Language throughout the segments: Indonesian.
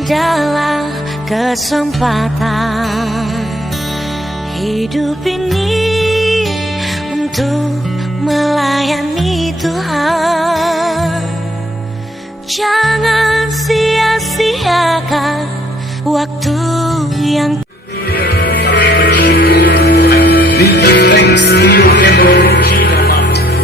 adalah kesempatan hidup ini untuk melayani Tuhan. Jangan sia-siakan waktu yang We give thanks to your name, Lord.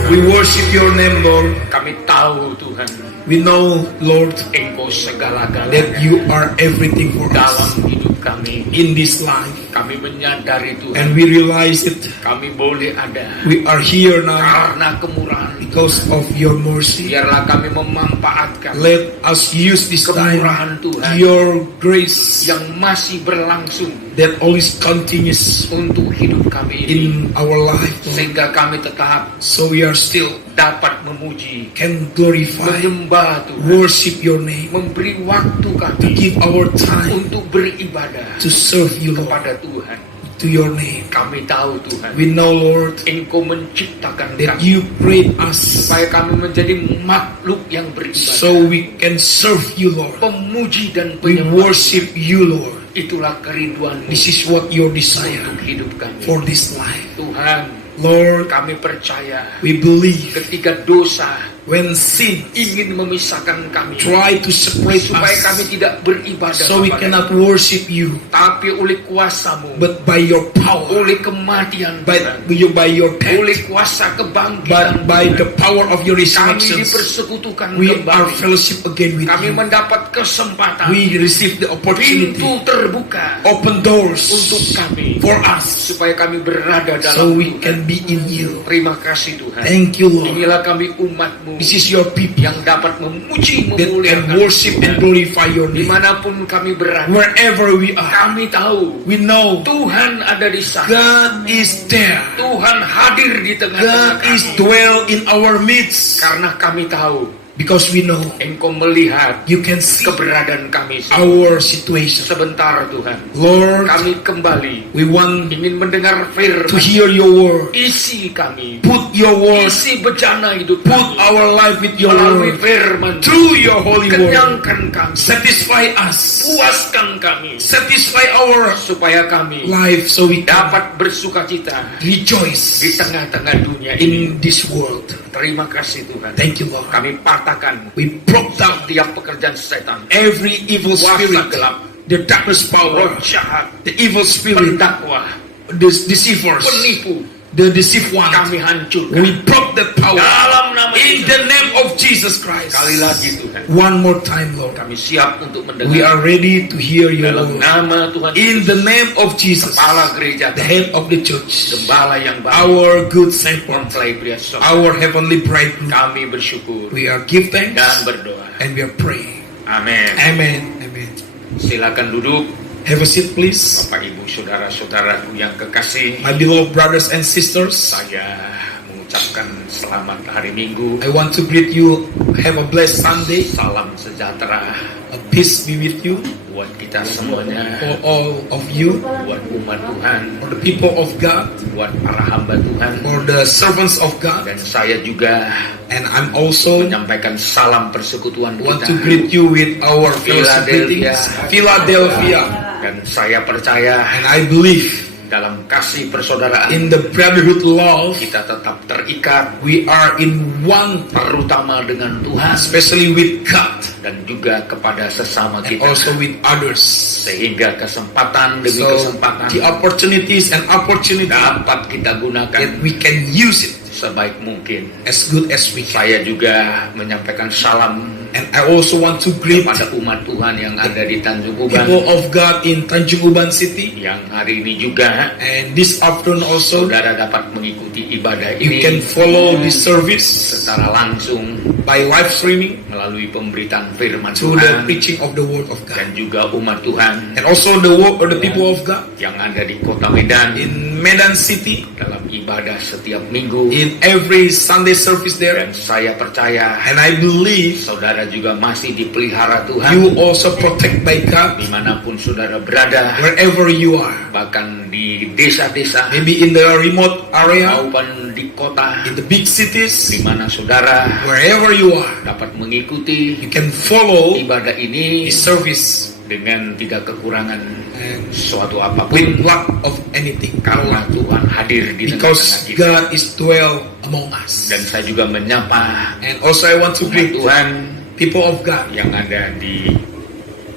We worship your name, Lord. Kami tahu Tuhan, We know, Lord, Engkau segala-galanya that you are everything for dalam us hidup kami. in this life. Kami menyadari Tuhan, And we realize it. kami boleh ada We are here now karena kemurahan. because of your mercy. Biarlah kami memanfaatkan Let us use this time, kemurahan Tuhan your grace yang masih berlangsung that always continues untuk hidup kami ini, in our life, Lord. sehingga kami tetap So we are still dapat memuji, can glorify, menyembah Tuhan, worship your name, memberi waktu to kami give our time untuk beribadah to serve you, Lord, kepada Tuhan. to your name. Kami tahu Tuhan, We know, Lord, Engkau menciptakan that kami you create us supaya kami menjadi makhluk yang beribadah, so we can serve you, Lord. pemuji dan We penyembah. worship you, Lord. Itulah kerinduan This is what your desire untuk hidup kami. for this life. Tuhan, Lord, kami percaya we believe ketika dosa when sin ingin memisahkan kami, try to separate supaya kami us tidak beribadah so we kepada-Mu. cannot worship you, Tapi oleh kuasa-Mu, but by your power, oleh kematian Tuhan, by your oleh death, kuasa but kebangkitan by Tuhan, the power of your kami resurrection, dipersekutukan we are kembali. fellowship again with Kami you. mendapat kesempatan, We receive the opportunity, pintu terbuka open doors untuk kami, for us supaya kami berada so dalam we Tuhan. can be in you. Terima kasih Tuhan. Thank you, Lord. Inilah kami umat-Mu This is your people yang dapat memuji, that can memuliakan worship and glorify your name. dimanapun kami berada. Wherever we are, Kami tahu we know Tuhan ada di sana. God is there. Tuhan hadir di tengah-tengah God is kami. dwell in our midst. Karena kami tahu Because we know Engkau melihat you can see keberadaan kami. our situation. Sebentar Tuhan, Lord, kami kembali we want ingin mendengar to firman. hear your word. Isi kami, Put your word, isi bejana hidup put kami our life with your melalui word. firman. Through your holy word, Kenyangkan kami, satisfy us. puaskan kami, Satisfy our supaya kami life so we can dapat bersukacita di rejoice tengah-tengah dunia ini. in this world. Terima kasih Tuhan. Thank you, Lord. Kami patahkan We broke down setiap pekerjaan setan, every evil kuasa spirit, gelap, the darkness roh power, jahat, the evil spirit, pendakwah, the deceivers, penipu. the deceived one. Kami hancurkan We broke that power dalam nama in Yesus. the name of Jesus Christ. Sekali lagi Tuhan, One more time, Lord. kami siap untuk We mendengar are ready to hear your dalam word. nama Tuhan In Yesus, the name of Jesus, Kepala gereja the kami, head of the church, Gembala yang baik, our good shepherd, mempelai pria sorga. our heavenly bridegroom. Kami bersyukur We are give thanks dan berdoa. and we are praying. Amin. Amen. Amen. Silakan duduk, Have a seat, please. Bapak Ibu saudara-saudaraku yang kekasih. My beloved brothers and sisters, Saya mengucapkan selamat hari Minggu. I want to greet you. Have a blessed Sunday. Salam sejahtera A peace be with you, buat kita semuanya, for all of you, buat umat Tuhan, for the people of God, buat para hamba Tuhan. for the servants of God. Dan saya juga And I'm also menyampaikan salam persekutuan want kita. to greet you with our fellowship greetings, Philadelphia. Dan saya percaya And I believe dalam kasih persaudaraan in the brotherhood love, kita tetap terikat, we are in one, terutama dengan Tuhan especially with God dan juga kepada sesama and kita. also with others. Sehingga kesempatan demi So kesempatan the opportunities and opportunity dapat kita gunakan that we can use it sebaik mungkin. as good as we can. Saya juga menyampaikan salam And I also want to greet kepada umat Tuhan yang ada di Tanjung Uban, people of God in Tanjung Uban City. yang hari ini juga And this afternoon also, saudara dapat mengikuti ibadah you ini can follow this service secara langsung by live streaming melalui pemberitaan firman through the Tuhan, preaching of the word of dan God. juga umat Tuhan And also the work of the people of God yang ada di kota Medan in Medan City, dalam ibadah setiap minggu. in every Sunday service there. Dan saya percaya And I believe saudara juga masih dipelihara Tuhan you also protect by God dimanapun saudara berada, wherever you are, bahkan di desa-desa maybe in the remote area, maupun di kota, in the big cities, di mana saudara wherever you are, dapat mengikuti you can follow ibadah ini the service dengan tidak kekurangan and suatu with apapun, lack of anything. karena Tuhan hadir di tengah-tengah Because kita. God is dwell among us. Dan saya juga menyapa And also I want to umat greet Tuhan people of God yang ada di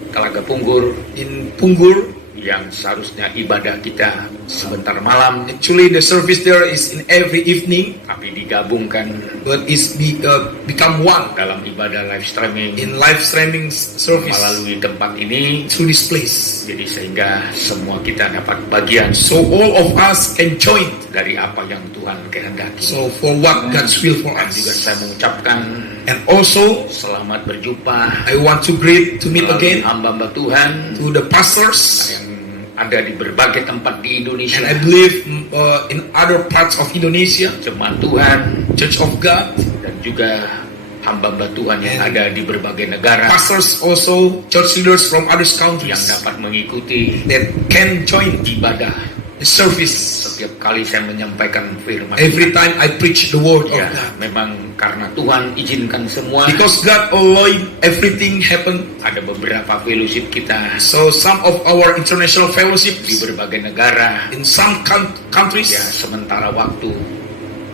Talaga Punggur, in Pungur. yang seharusnya ibadah kita sebentar malam, Actually, the service there is in every evening, tapi digabungkan but become one dalam ibadah live streaming in live streaming service melalui tempat ini. through this place. Jadi sehingga semua kita dapat bagian So all of us can join. dari apa yang Tuhan kehendaki. So for what God's will for Dan juga us. saya mengucapkan And also, selamat berjumpa I want to greet to meet melalui again hamba-hamba Tuhan to the pastors, yang ada di berbagai tempat di Indonesia, and I believe in other parts of Indonesia, jemaat Tuhan, Church of God, dan juga hamba-hamba Tuhan yang And ada di berbagai negara pastors also, church leaders from other yang countries dapat mengikuti that can join ibadah the service setiap kali saya menyampaikan firman every Tuhan. time I preach the word of Ya, God. memang karena Tuhan izinkan semua. Because God allowed everything happen. Ada beberapa fellowship kita So some of our international di fellowships berbagai negara, in some countries, ya sementara waktu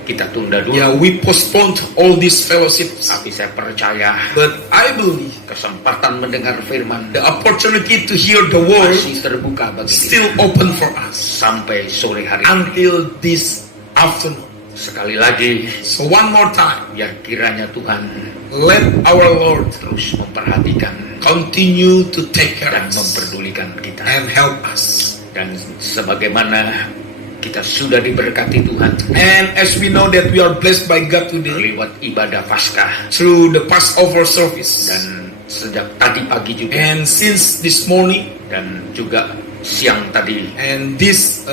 kita tunda dulu. yeah, we postponed all these fellowships. Tapi saya percaya But I believe kesempatan mendengar firman the opportunity to hear the word masih terbuka bagi still kita open for us sampai sore hari ini. until this afternoon. Sekali lagi, So one more time, biar kiranya Tuhan let our Lord terus memperhatikan continue to take care dan of us memperdulikan kita. and help us. Dan sebagaimana kita sudah diberkati Tuhan And as we know that we are blessed by God today lewat ibadah Paskah, through the Passover service, dan sejak tadi pagi juga, and since this morning, dan juga siang tadi, and this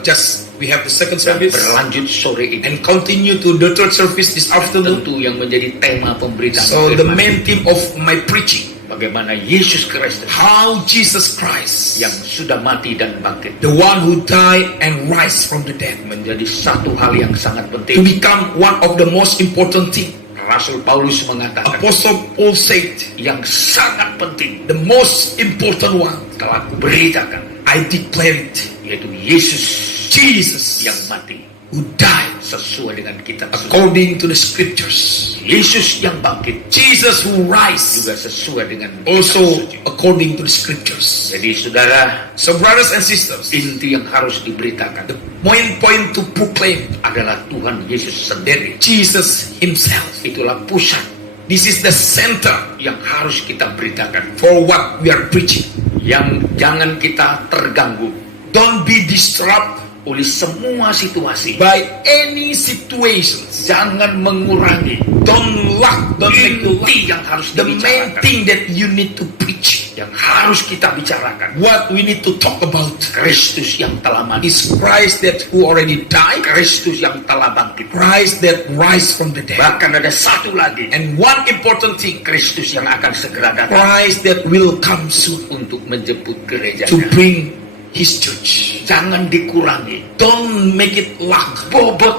just we have the second dan service berlanjut sore ini, and continue to the third service this afternoon. tentu yang menjadi tema pemberitaan So the firman, main theme of my preaching, bagaimana Yesus Kristus how Jesus Christ, yang sudah mati dan bangkit, the one who died and rise from the dead, menjadi satu hal yang sangat to penting. become one of the most important thing. Rasul Paulus mengatakan Apostle Paul said, yang sangat penting the most important one, telah kuberitakan, I declare it, yaitu Yesus Jesus yang mati who died sesuai dengan kitab suci, according to the scriptures, Yesus yang bangkit Jesus who rise juga sesuai dengan kitab also suci. according to the scriptures. Jadi saudara, So brothers and sisters, inti yang harus diberitakan the main point to proclaim adalah Tuhan Yesus sendiri. Jesus himself. Itulah pusat This is the center yang harus kita beritakan. for what we are preaching. Yang jangan kita terganggu Don't be disrupted oleh semua situasi. by any situations. Jangan mengurangi Don't make inti yang harus the main dibicarakan, thing that you need to preach. yang harus kita bicarakan. What we need to talk about Kristus yang telah mati, is Christ that who already died, Kristus yang telah bangkit. Christ that rise from the dead. Bahkan ada satu lagi, And one important thing, Kristus yang akan segera datang Christ that will come soon untuk menjemput to gerejanya. bring his church. Jangan dikurangi Don't make it lack bobot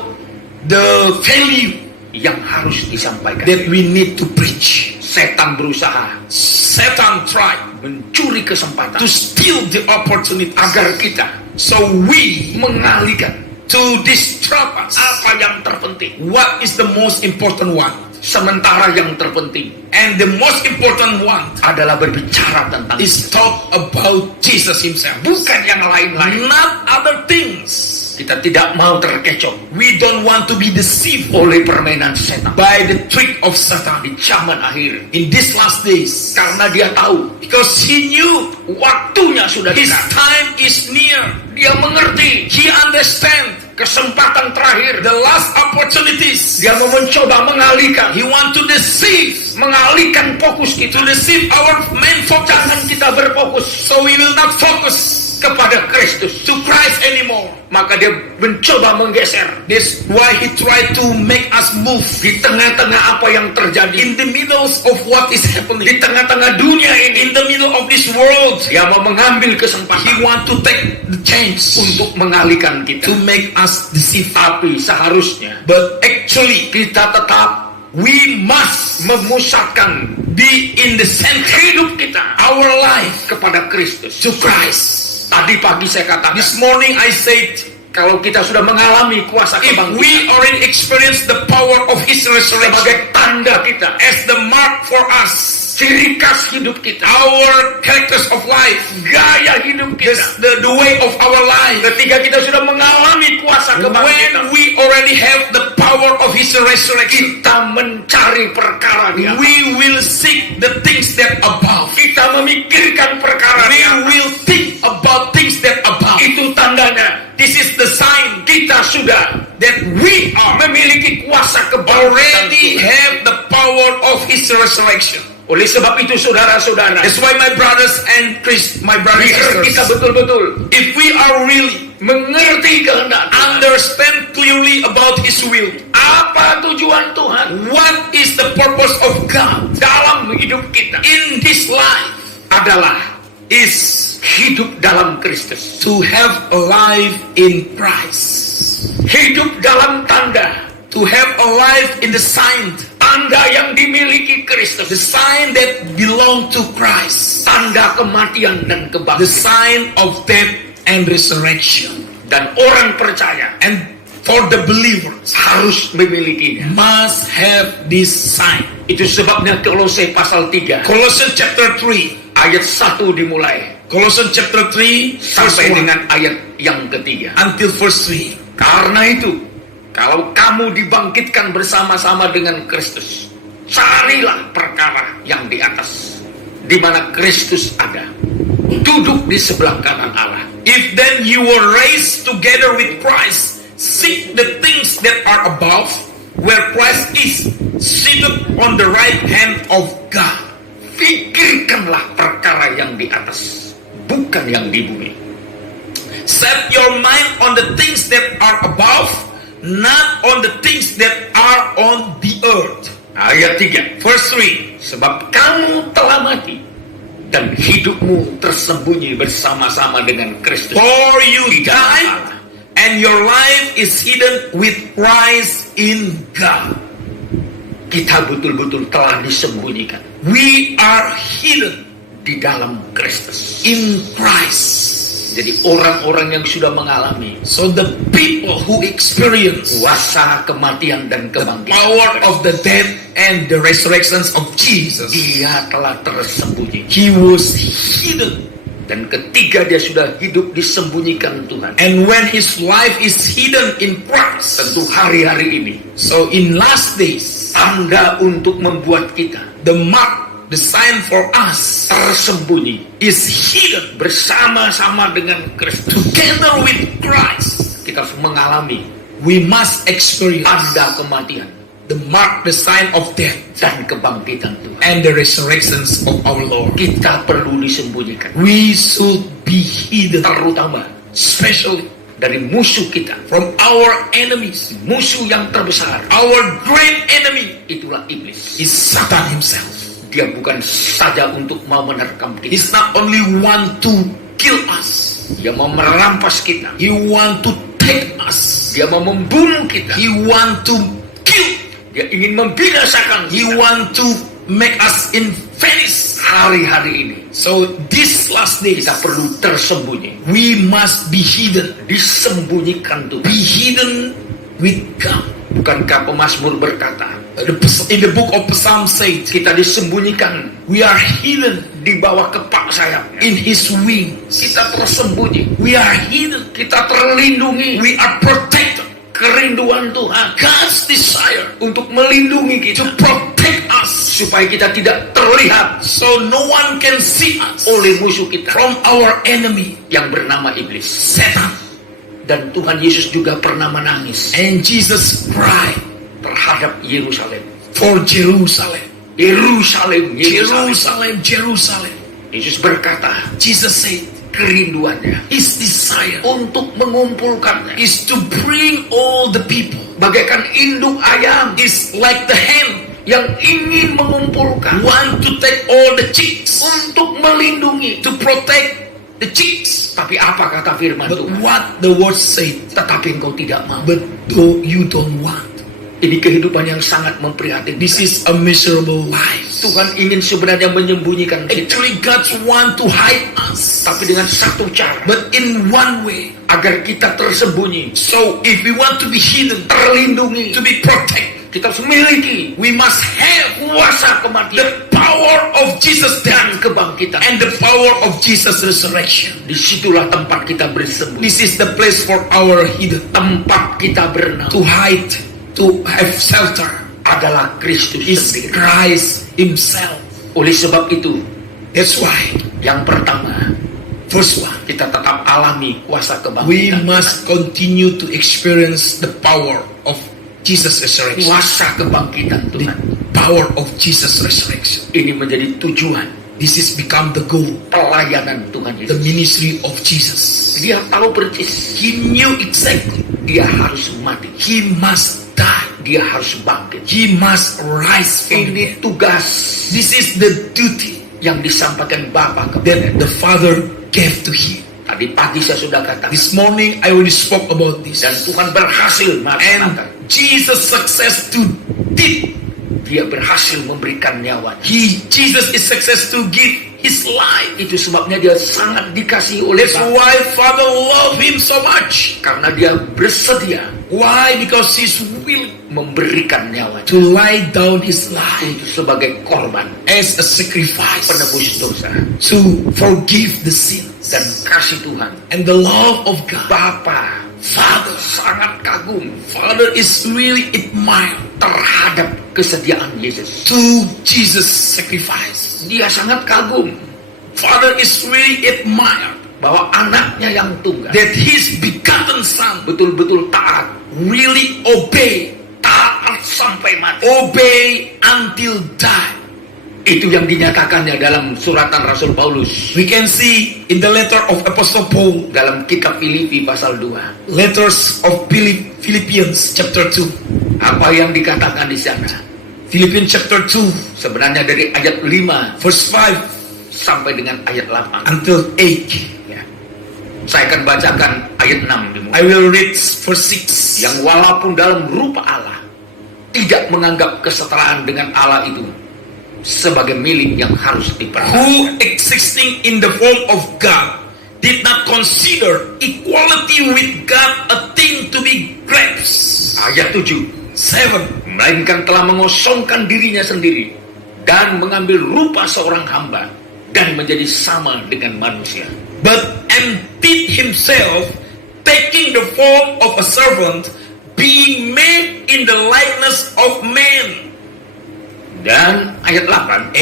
the value yang harus disampaikan. that we need to preach. Setan berusaha Satan tried mencuri kesempatan to steal the opportunity agar kita so we mengalihkan to disrupt us. apa yang terpenting. What is the most important one? Sementara yang terpenting And the most important one adalah berbicara tentang is talk about Jesus himself, bukan yang lain-lain. not other things. Kita tidak mau terkecoh We don't want to be deceived oleh permainan setan by the trick of Satan di zaman akhir, in these last days, karena dia tahu because he knew waktunya sudah his dekat. time is near. Dia mengerti He understands kesempatan terakhir. the last opportunities. Dia mau mencoba mengalihkan He want to deceive, mengalihkan fokus kita. to deceive our main Jangan focus, kita berfokus so we will not focus kepada Kristus. to Christ anymore. Maka dia mencoba menggeser That's why he tried to make us move di tengah-tengah apa yang terjadi, in the middle of what is di happening, tengah-tengah dunia ini. in the middle of this world. Dia mau mengambil He kesempatan want to take the chance untuk mengalihkan kita. to make us deceive. Tapi seharusnya But actually, kita tetap We must memusatkan be in the center hidup kita our life kepada Kristus. to Christ. Tadi pagi saya katakan, This morning I said, kalau kita sudah mengalami kuasa if kebangkitan we already experience the power of His resurrection sebagai tanda kita, as the mark for us, ciri khas hidup kita, our characters of life, gaya hidup kita, the way of our life, ketika kita sudah mengalami kuasa kebangkitan, when we already have the power of His resurrection, kita mencari perkara di atas. we will seek the things that above. Kita memikirkan perkara di We atas. will think about things that above. Itu tandanya This is the sign kita sudah that we are memiliki kuasa kebangkitan already Tuhan. have the power of His resurrection. Oleh sebab itu saudara-saudara, That's why my brothers and my brothers biar and kita sisters, betul-betul if we are really mengerti kehendak Tuhan, understand clearly about His will, apa tujuan Tuhan what is the purpose of God dalam hidup kita in this life, adalah is hidup dalam Kristus, to have a life in Christ, hidup dalam tanda, to have a life in the sign, tanda yang dimiliki the Kristus, sign that belong to Christ, tanda kematian dan the kebangkitan. sign of death and resurrection. Dan orang percaya And for the believers, harus memilikinya. must have this sign. Itu sebabnya Kolose pasal 3 Colossians chapter 3, ayat 1 dimulai Colossians chapter 3, verse sampai 1 dengan ayat yang ketiga. until verse 3. Karena itu, kalau kamu dibangkitkan bersama-sama dengan Kristus, carilah perkara yang di atas, di mana Kristus ada, duduk di sebelah kanan Allah. If then you were raised together with Christ, seek the things that are above, where Christ is, seated on the right hand of God. Pikirkanlah perkara yang di atas, bukan yang di bumi. Set your mind on the things that are above, not on the things that are on the earth. Ayat 3, Verse 3. sebab kamu telah mati, dan hidupmu tersembunyi bersama-sama dengan Kristus For you di dalam died, Allah. and your life is hidden with Christ in God. Kita betul-betul telah disembunyikan We are hidden di dalam Kristus. in Christ. Jadi orang-orang yang sudah mengalami So the people who experience kuasa kematian dan the kebangkitan power Kristus, of the death and the resurrections of Jesus, dia telah tersembunyi. he was hidden. Dan ketika dia sudah hidup disembunyikan Tuhan, And when his life is hidden in Christ, tentu hari-hari ini so in last days, tanda untuk membuat kita the mark, the sign for us tersembunyi is hidden bersama-sama dengan Kristus. together with Christ. Kita harus mengalami We must experience tanda kematian the mark, the sign of death dan kebangkitan Tuhan. and the resurrections of our Lord. Kita perlu disembunyikan, We should be hidden, terutama especially dari musuh kita, from our enemies. musuh yang terbesar. Our great enemy Itulah iblis. is Satan himself. Dia bukan saja untuk mau menerkam kita, He's not only want to kill us, dia mau merampas kita, he want to take us, dia mau membunuh kita, he want to kill, dia ingin membinasakan he kita want to make us infamous. hari-hari ini. So this last days, Kita perlu tersembunyi, we must be hidden, disembunyikan Tuhan. be hidden with God. Bukankah pemazmur berkata, In the book of Psalm says, kita disembunyikan we are hidden di bawah kepak sayapnya. in his wings. Kita tersembunyi, We are hidden, kita terlindungi. we are protected. Kerinduan Tuhan God's desire untuk melindungi to kita protect us, supaya kita tidak terlihat so no one can see us oleh musuh kita from our enemy, yang bernama iblis. Satan. Dan Tuhan Yesus juga pernah menangis And Jesus cried terhadap Yerusalem. for Jerusalem. Yerusalem, Yerusalem. Jerusalem, Jerusalem. Yesus berkata, Jesus said, kerinduannya his desire untuk mengumpulkannya is to bring all the people. bagaikan induk ayam It's like the hen yang ingin mengumpulkan want to take all the chicks, untuk melindungi. to protect the chicks. Tapi apa kata firman But Tuhan? what the word said, Tetapi engkau tidak mau. but though you don't want, Ini kehidupan yang sangat memprihatinkan. This is a miserable life. Tuhan ingin sebenarnya menyembunyikan kita. Actually, God want to hide us. Tapi dengan satu cara. But in one way. Agar kita tersembunyi. So, if we want to be hidden, terlindungi, to be protected, kita harus memiliki, we must have kuasa kematian, the power of Jesus dan death, kebangkitan, and the power of Jesus resurrection. Disitulah tempat kita bersembunyi. This is the place for our hidden. Tempat kita berenang, To hide, to have shelter, adalah Kristus is sendiri. Christ Himself. Oleh sebab itu, That's why, yang pertama, first one, kita tetap alami kuasa we kebangkitan. must continue to experience the power of Jesus resurrection. Kuasa kebangkitan The Tuhan. power of Jesus resurrection. Ini menjadi tujuan This is become the goal, pelayanan Tuhan the Yesus. ministry of Jesus. Dia tahu persis, He knew exactly dia harus mati, He must die. dia harus bangkit. He must rise from the Ini dead. tugas This is the duty yang disampaikan Bapa kepada that the Father gave to Him. tadi pagi saya sudah katakan. This morning I already spoke about this. Dan Tuhan berhasil melaksanakan. And Jesus success to did. Dia berhasil memberikan nyawanya. Jesus is success to give His life. Itu sebabnya dia sangat dikasihi oleh That's Bapa. why Father love Him so much. Karena dia bersedia Why? Because He's willing memberikan nyawanya to lie down His life itu sebagai korban as a sacrifice penebus dosa. to forgive the sins. Dan kasih Tuhan, And the love of God, Bapa, Father, sangat kagum Father is really admired terhadap kesediaan Yesus. to Jesus' sacrifice. Dia sangat kagum Father is really admired bahwa anaknya yang tunggal that His begotten Son betul-betul taat, really taat sampai mati. obey until die. Itu yang dinyatakannya dalam suratan Rasul Paulus We can see in the letter of Apostle Paul, dalam kitab Filipi pasal 2. letters of Philippians chapter 2. Apa yang dikatakan di sana? Philippians chapter 2, Sebenarnya dari ayat 5 verse 5 sampai dengan ayat 8. until 8. Ya. Saya akan bacakan ayat 6 di I will read verse 6. Yang walaupun dalam rupa Allah tidak menganggap kesetaraan dengan Allah itu sebagai milik yang harus dipertahankan. Who existing in the form of God did not consider equality with God a thing to be grasped. Ayat 7. 7. Melainkan telah mengosongkan dirinya sendiri dan mengambil rupa seorang hamba dan menjadi sama dengan manusia. But emptied himself, taking the form of a servant, being made in the likeness of man. Dan ayat 8,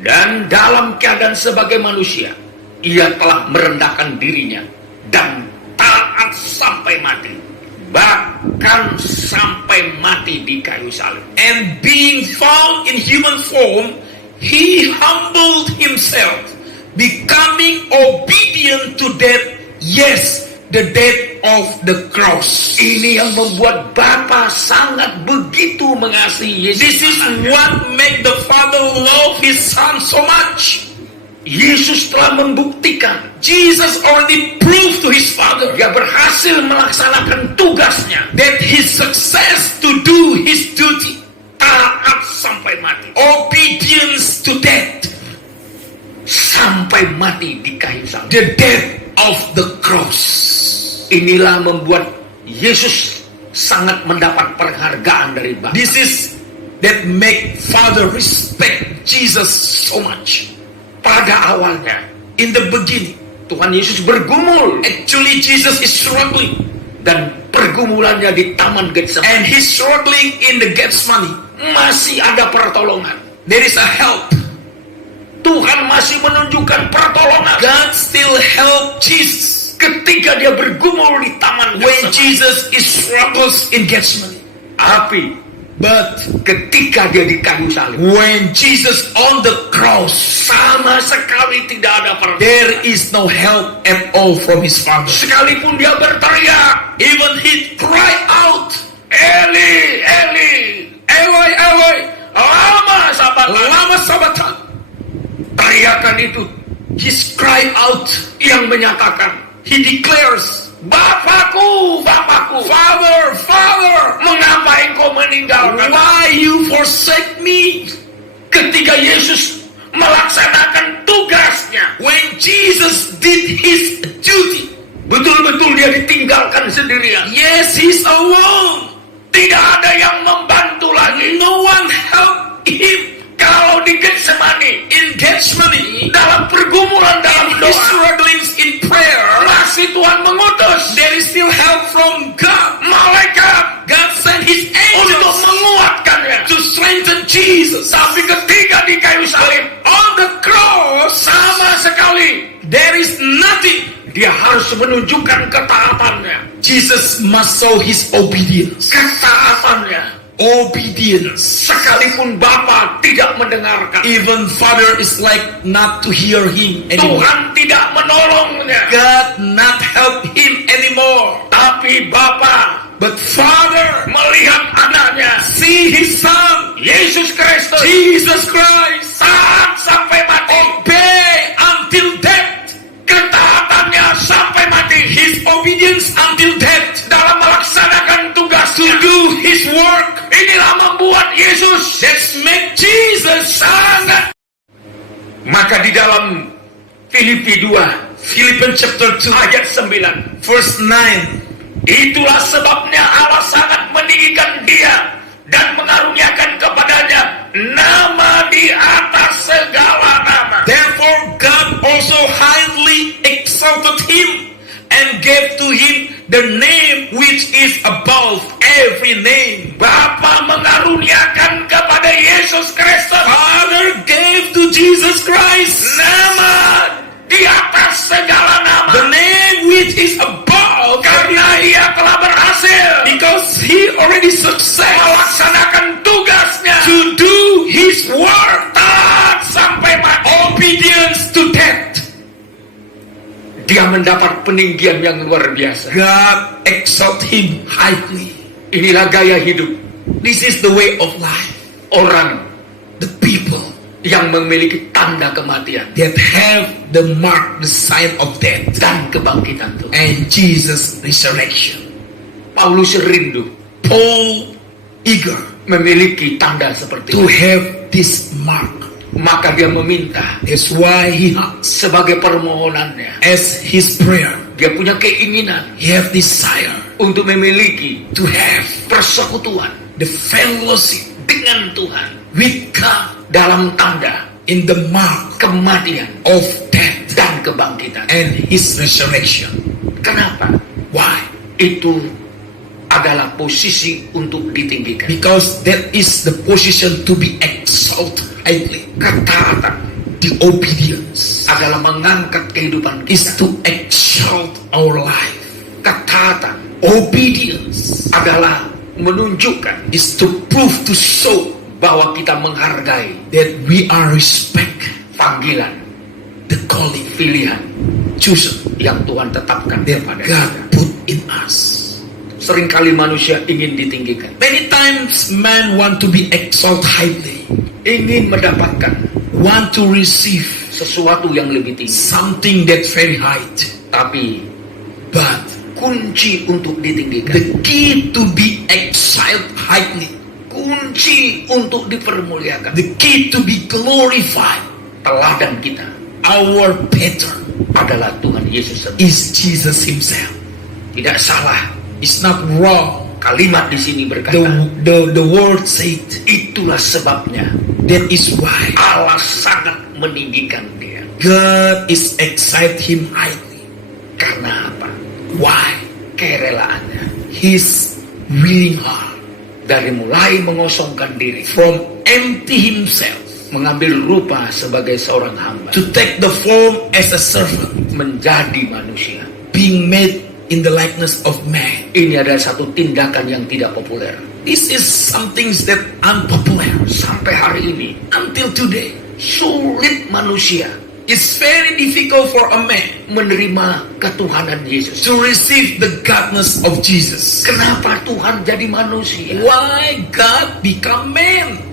dan dalam keadaan sebagai manusia, ia telah merendahkan dirinya dan taat sampai mati, bahkan sampai mati di kayu salib. And being found in human form, he humbled himself, becoming obedient to death, yes, the death of the cross. Ini yang membuat Bapa sangat begitu mengasihi Yesus. This is what make the Father love His Son so much. Yesus telah membuktikan, Jesus already proved to His Father dia berhasil melaksanakan tugasnya, that His success to do His duty, taat sampai mati, obedience to death, sampai mati di kayu salib. the death of the cross. Inilah membuat Yesus sangat mendapat penghargaan dari Bapa. This is that make Father respect Jesus so much. Pada awalnya, In the beginning, Tuhan Yesus bergumul actually Jesus is struggling, dan pergumulannya di Taman Getsemani. and He's struggling in the Gethsemane. Masih ada pertolongan. There is a help. Tuhan masih menunjukkan pertolongan. God still help Jesus Ketika dia bergumul di Taman when Getsemani. Jesus is struggles in Gethsemane. Tapi But ketika dia di kayu salib, when Jesus on the cross, sama sekali tidak ada pertolongan. there is no help at all from His Father. Sekalipun dia berteriak, Even He cry out, Eli, Eli, Eloi, Eloi, lama sabatan. Teriakan itu He's cry out. yang menyatakan He declares Bapakku, Bapakku, Father, Father, mengapa engkau meninggalkan? why you forsake me? Ketika Yesus melaksanakan tugasnya, When Jesus did his duty, betul-betul dia ditinggalkan sendirian. yes, he's alone. Tidak ada yang membantu lagi. No one helped him. Kalau di Getsemani, In Gethsemane, dalam pergumulan dalam in his doa, strugglings in prayer, masih Tuhan mengutus there is still help from God. malaikat God sent his untuk angels menguatkannya. to strengthen Jesus. Tapi ketika di kayu salib, On the cross, sama sekali there is nothing. dia harus menunjukkan ketaatannya. Jesus must show his obedience. Ketaatannya. Obedience. Sekalipun Bapa tidak mendengarkan, Even Father is like not to hear him anymore. Tuhan tidak menolongnya. God not help him anymore. Tapi Bapa But Father melihat anaknya, see his son, Yesus Kristus, Jesus Christ, taat sampai mati. obey until death. Ketaatannya sampai mati. His obedience until death Dalam melaksanakan to tugasnya. do his work. Inilah membuat Yesus Let's make Jesus sangat. Maka di dalam Filipi 2 Philippians chapter 2 ayat 9, verse 9. itulah sebabnya Allah sangat meninggikan dia dan mengaruniakan kepadanya nama di atas segala nama. Therefore God also highly exalted him and gave to him the name which is above every name. Bapa mengaruniakan kepada Yesus Kristus Father gave to Jesus Christ nama di atas segala nama. the name which is above every Karena name, dia telah berhasil because he already success melaksanakan tugasnya, to do his work, taat sampai mati. obedience to death. Dia mendapat peninggian yang luar biasa. God exalt him highly. Inilah gaya hidup This is the way of life. orang The people yang memiliki tanda kematian that have the mark, the sign of death, dan kebangkitan Tuhan. and Jesus' resurrection. Paulus rindu Paul eager memiliki tanda seperti to itu. have this mark. Maka dia meminta That's why he has, sebagai permohonannya, as his prayer, dia punya keinginan he have desire untuk memiliki to have persekutuan the fellowship dengan Tuhan with God dalam tanda in the mark kematian of death dan kebangkitan. and his resurrection. Kenapa? Why? Itu adalah posisi untuk ditinggikan. Because that is the position to be exalted highly. Ketaatan The obedience adalah mengangkat kehidupan is kita. to exalt our life. Ketaatan Obedience adalah menunjukkan is to prove, to show bahwa kita menghargai that we are respect panggilan, the calling, pilihan chosen yang Tuhan tetapkan that kepada God kita. put in us. Seringkali manusia ingin ditinggikan, Many times man want to be exalted highly, ingin mendapatkan want to receive sesuatu yang lebih tinggi. something that's very high. Tapi But kunci untuk ditinggikan, the key to be exalted highly, kunci untuk dipermuliakan, the key to be glorified, teladan kita our pattern adalah Tuhan Yesus sendiri. is Jesus himself. Tidak salah. It's not wrong. Kalimat di sini berkata, The word said, itulah sebabnya that is why Allah sangat meninggikan dia. God is excited him highly. Karena apa? Why? Kerelaannya. His willing heart Dari mulai mengosongkan diri, from empty himself mengambil rupa sebagai seorang hamba, to take the form as a servant, menjadi manusia. being made in the likeness of man. Ini adalah satu tindakan yang tidak populer. This is something that unpopular Sampai hari ini, until today. sulit manusia It's very difficult for a man menerima ketuhanan Yesus. to receive the godness of Jesus. Kenapa Tuhan jadi manusia? Why God become man?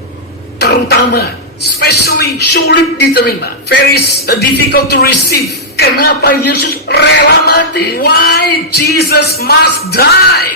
Terutama Especially sulit diterima very difficult to receive Kenapa Yesus rela mati? Why Jesus must die?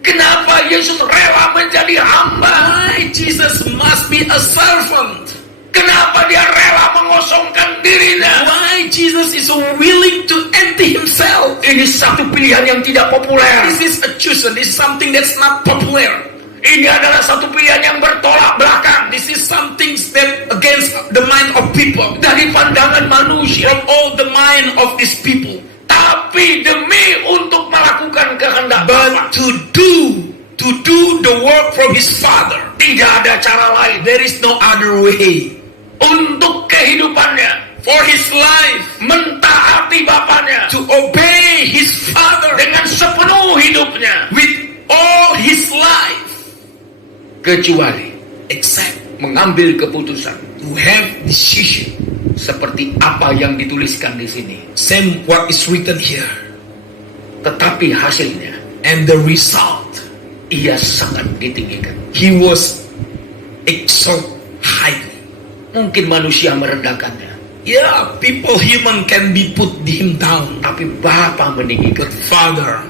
Kenapa Yesus rela menjadi hamba? Why Jesus must be a servant? Kenapa dia rela mengosongkan dirinya? Why Jesus is so willing to empty himself? Ini satu pilihan yang tidak populer. This is a choice. This is something that's not popular. Ini adalah satu pilihan yang bertolak belakang This is something that against the mind of people, dari pandangan manusia. from all the mind of these people. Tapi demi untuk melakukan kehendak But Bapa, to do the work from his Father, tidak ada cara lain. there is no other way. Untuk kehidupannya, For his life, mentaati Bapaknya to obey his Father dengan sepenuh hidupnya, with all his life, kecuali except mengambil keputusan to have decision. seperti apa yang dituliskan di sini. Same what is written here. Tetapi hasilnya, And the result, ia sangat ditinggikan. he was exalted highly. Mungkin manusia merendahkannya, Yeah, human can be put him down. tapi Bapa meninggikan. But Father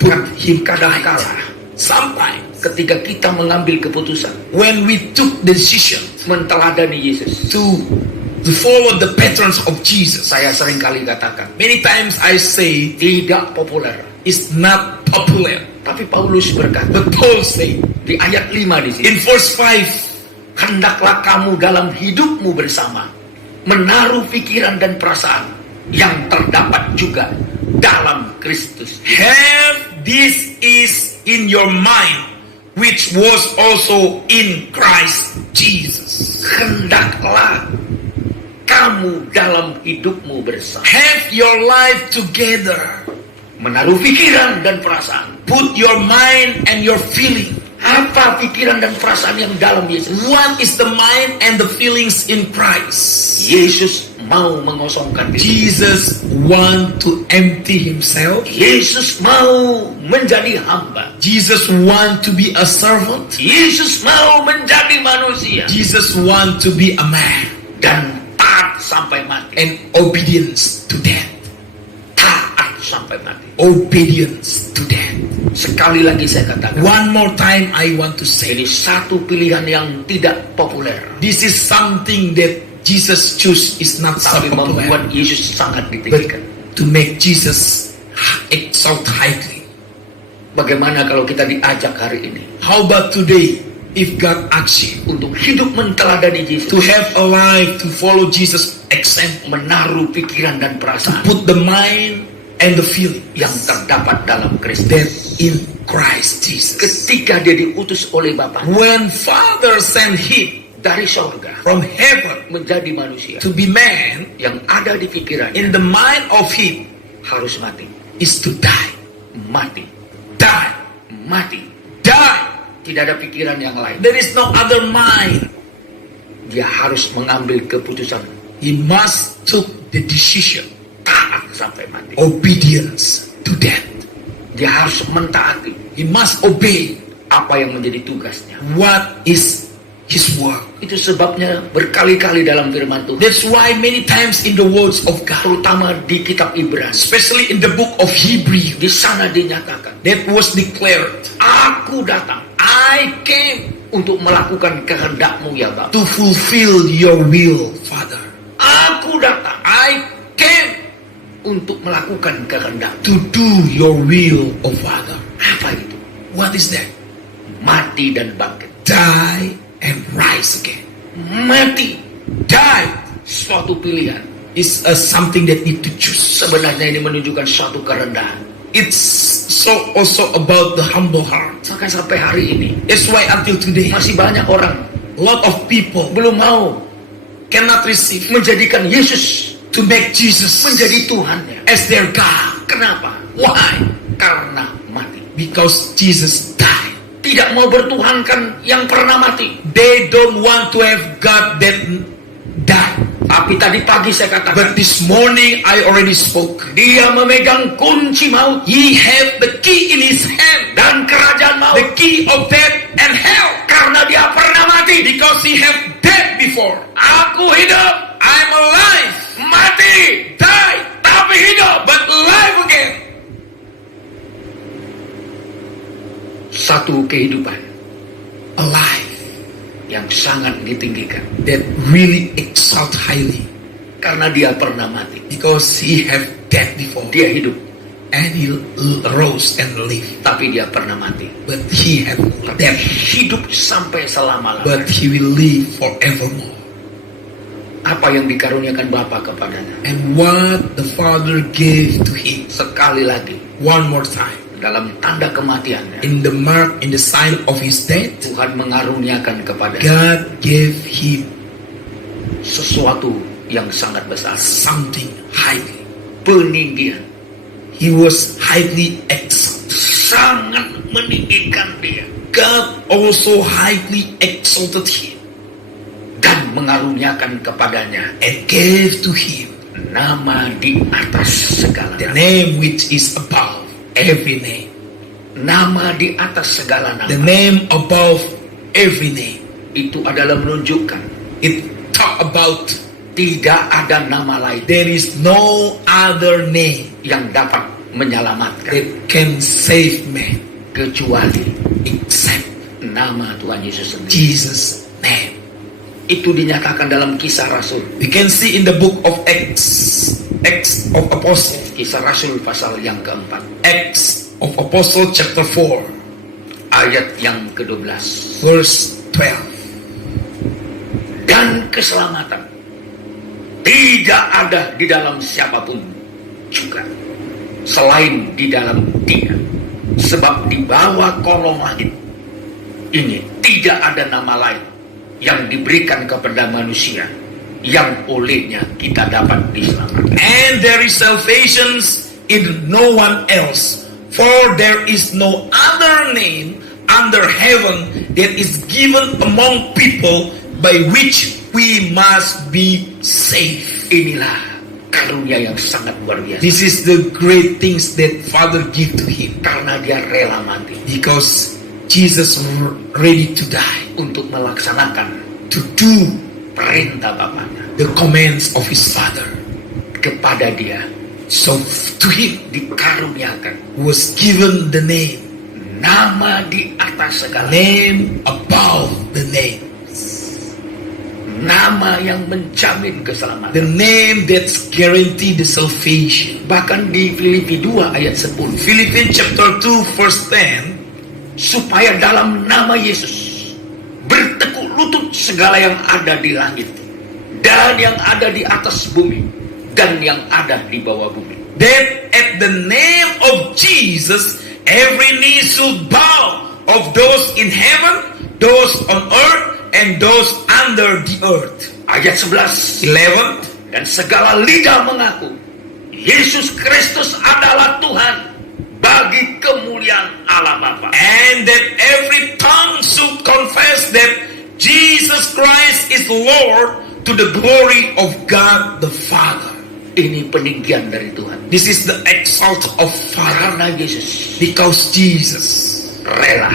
put him Kadangkala high. Sometimes ketika kita mengambil keputusan when we took the decision menteladani Yesus, to follow the patterns of Jesus, saya sering kali katakan many times I say tidak populer. it's not popular. Tapi Paulus berkata But Paul said di ayat 5 di sini, in verse 5, hendaklah kamu dalam hidupmu bersama menaruh pikiran dan perasaan yang terdapat juga dalam Kristus. have this is in your mind, which was also in Christ Jesus. Hendaklah kamu dalam hidupmu bersama Have your life together. menaruh pikiran dan perasaan. Put your mind and your feeling. Apa pikiran dan perasaan yang dalam Yesus? What is the mind and the feelings in Christ? Yesus mau mengosongkan diri. Jesus want to empty himself. Yesus mau menjadi hamba. Jesus want to be a servant. Yesus mau menjadi manusia Jesus want to be a man. dan taat sampai mati. And obedience to death. Taat sampai mati. Obedience to death. Sekali lagi saya katakan, One more time I want to say, ini satu pilihan yang tidak populer, this is something that Jesus choose is not so tapi popular, membuat Yesus sangat but ditinggikan. to make Jesus exalt highly. Bagaimana kalau kita diajak hari ini How about today, if God asks you untuk hidup menteladani Yesus, to have a life to follow Jesus' example, menaruh pikiran dan to perasaan put the mind and the feeling yang terdapat dalam that Kristus. in Christ Jesus. Ketika dia diutus oleh Bapa When Father sent him dari sorga from heaven menjadi manusia, to be man, yang ada di pikirannya in the mind of him harus mati, is to die, mati, die, mati. die. Tidak ada pikiran yang lain. There is no other mind. Dia harus mengambil keputusan He must took the decision, taat sampai mati. obedience to death. Dia harus mentaati He must obey apa yang menjadi tugasnya. what is his work. Itu sebabnya berkali-kali dalam firman Tuhan, That's why many times in the words of God, terutama di kitab Ibrani, especially in the book of Hebrew, di sana dinyatakan, that was declared, aku datang I came untuk melakukan kehendak-Mu ya Bapa. to fulfill your will, Father. Aku datang I came untuk melakukan kehendak. to do your will, oh Father. Apa itu? What is that? Mati dan bangkit. Die and rise again. Mati, Die suatu pilihan. is something that need to choose. Sebenarnya ini menunjukkan suatu kerendahan. It's so also about the humble heart. Maka sampai hari ini That's why until today, masih banyak orang a lot of people belum mau cannot receive menjadikan Yesus to make Jesus menjadi Tuhannya. as their God. Kenapa? Why? Karena mati. Because Jesus died. Tidak mau bertuhankan yang pernah mati. They don't want to have God that died. Tapi tadi pagi saya katakan, But this morning I already spoke. dia memegang kunci maut He had the key in his hand, dan kerajaan maut. the key of death and hell, Karena dia pernah mati. because he had dead before. Aku hidup, I'm alive, mati. died. kehidupan alive, yang sangat ditinggikan. that really exalt highly, Karena dia pernah mati. because he have death before, Dia hidup, and he rose and lived. tapi dia pernah mati. But he have Tapi death, hidup sampai selama-lamanya. but he will live forevermore. Apa yang dikaruniakan Bapa kepadanya? And what the Father gave to him, Sekali lagi, one more time, dalam tanda kematiannya, in the mark, in the sign of his death, Tuhan mengaruniakan kepadanya God gave him sesuatu yang sangat besar. something highly. Peninggian. He was highly exalted. Sangat meninggikan dia. God also highly exalted him Dan mengaruniakan kepadanya and gave to him nama di atas segala the nama. name which is above every name. Nama di atas segala The nama. name above every name. Itu adalah menunjukkan It talk about tidak ada nama lain there is no other name yang dapat menyelamatkan that can save man kecuali except nama Tuhan Yesus sendiri. Jesus' name. Itu dinyatakan dalam Kisah Rasul. We can see in the book of Acts of Apostle, Kisah Rasul pasal yang keempat, Acts of Apostle chapter 4, ayat yang ke-12. verse 12. Dan keselamatan tidak ada di dalam siapapun juga selain di dalam Dia, sebab di bawah kolong langit ini tidak ada nama lain yang diberikan kepada manusia yang olehnya kita dapat diselamatkan. And there is salvation in no one else, for there is no other name under heaven that is given among people by which we must be saved. Inilah karunia yang sangat luar biasa. This is the great things that Father give to him, Karena dia rela mati because Jesus ready to die, untuk melaksanakan to do perintah Bapaknya. the commands of his Father. Kepada dia So to him dikaruniakan was given the name, nama di atas segala name above the name, nama yang menjamin the keselamatan. name that's guaranteed the salvation. Bahkan di Filipi 2 ayat 10, Philippians chapter 2 verse 10, supaya dalam nama Yesus bertekuk lutut segala yang ada di langit dan yang ada di atas bumi dan yang ada di bawah bumi. that at the name of Jesus every knee should bow, of those in heaven, those on earth, and those under the earth. Ayat 11, 11, dan segala lidah mengaku Yesus Kristus adalah Tuhan bagi kemuliaan Allah Bapa. and that every tongue should confess that Jesus Christ is Lord, to the glory of God the Father. Ini peninggian dari Tuhan. This is the exalt of Father, Karena Yesus because Jesus rela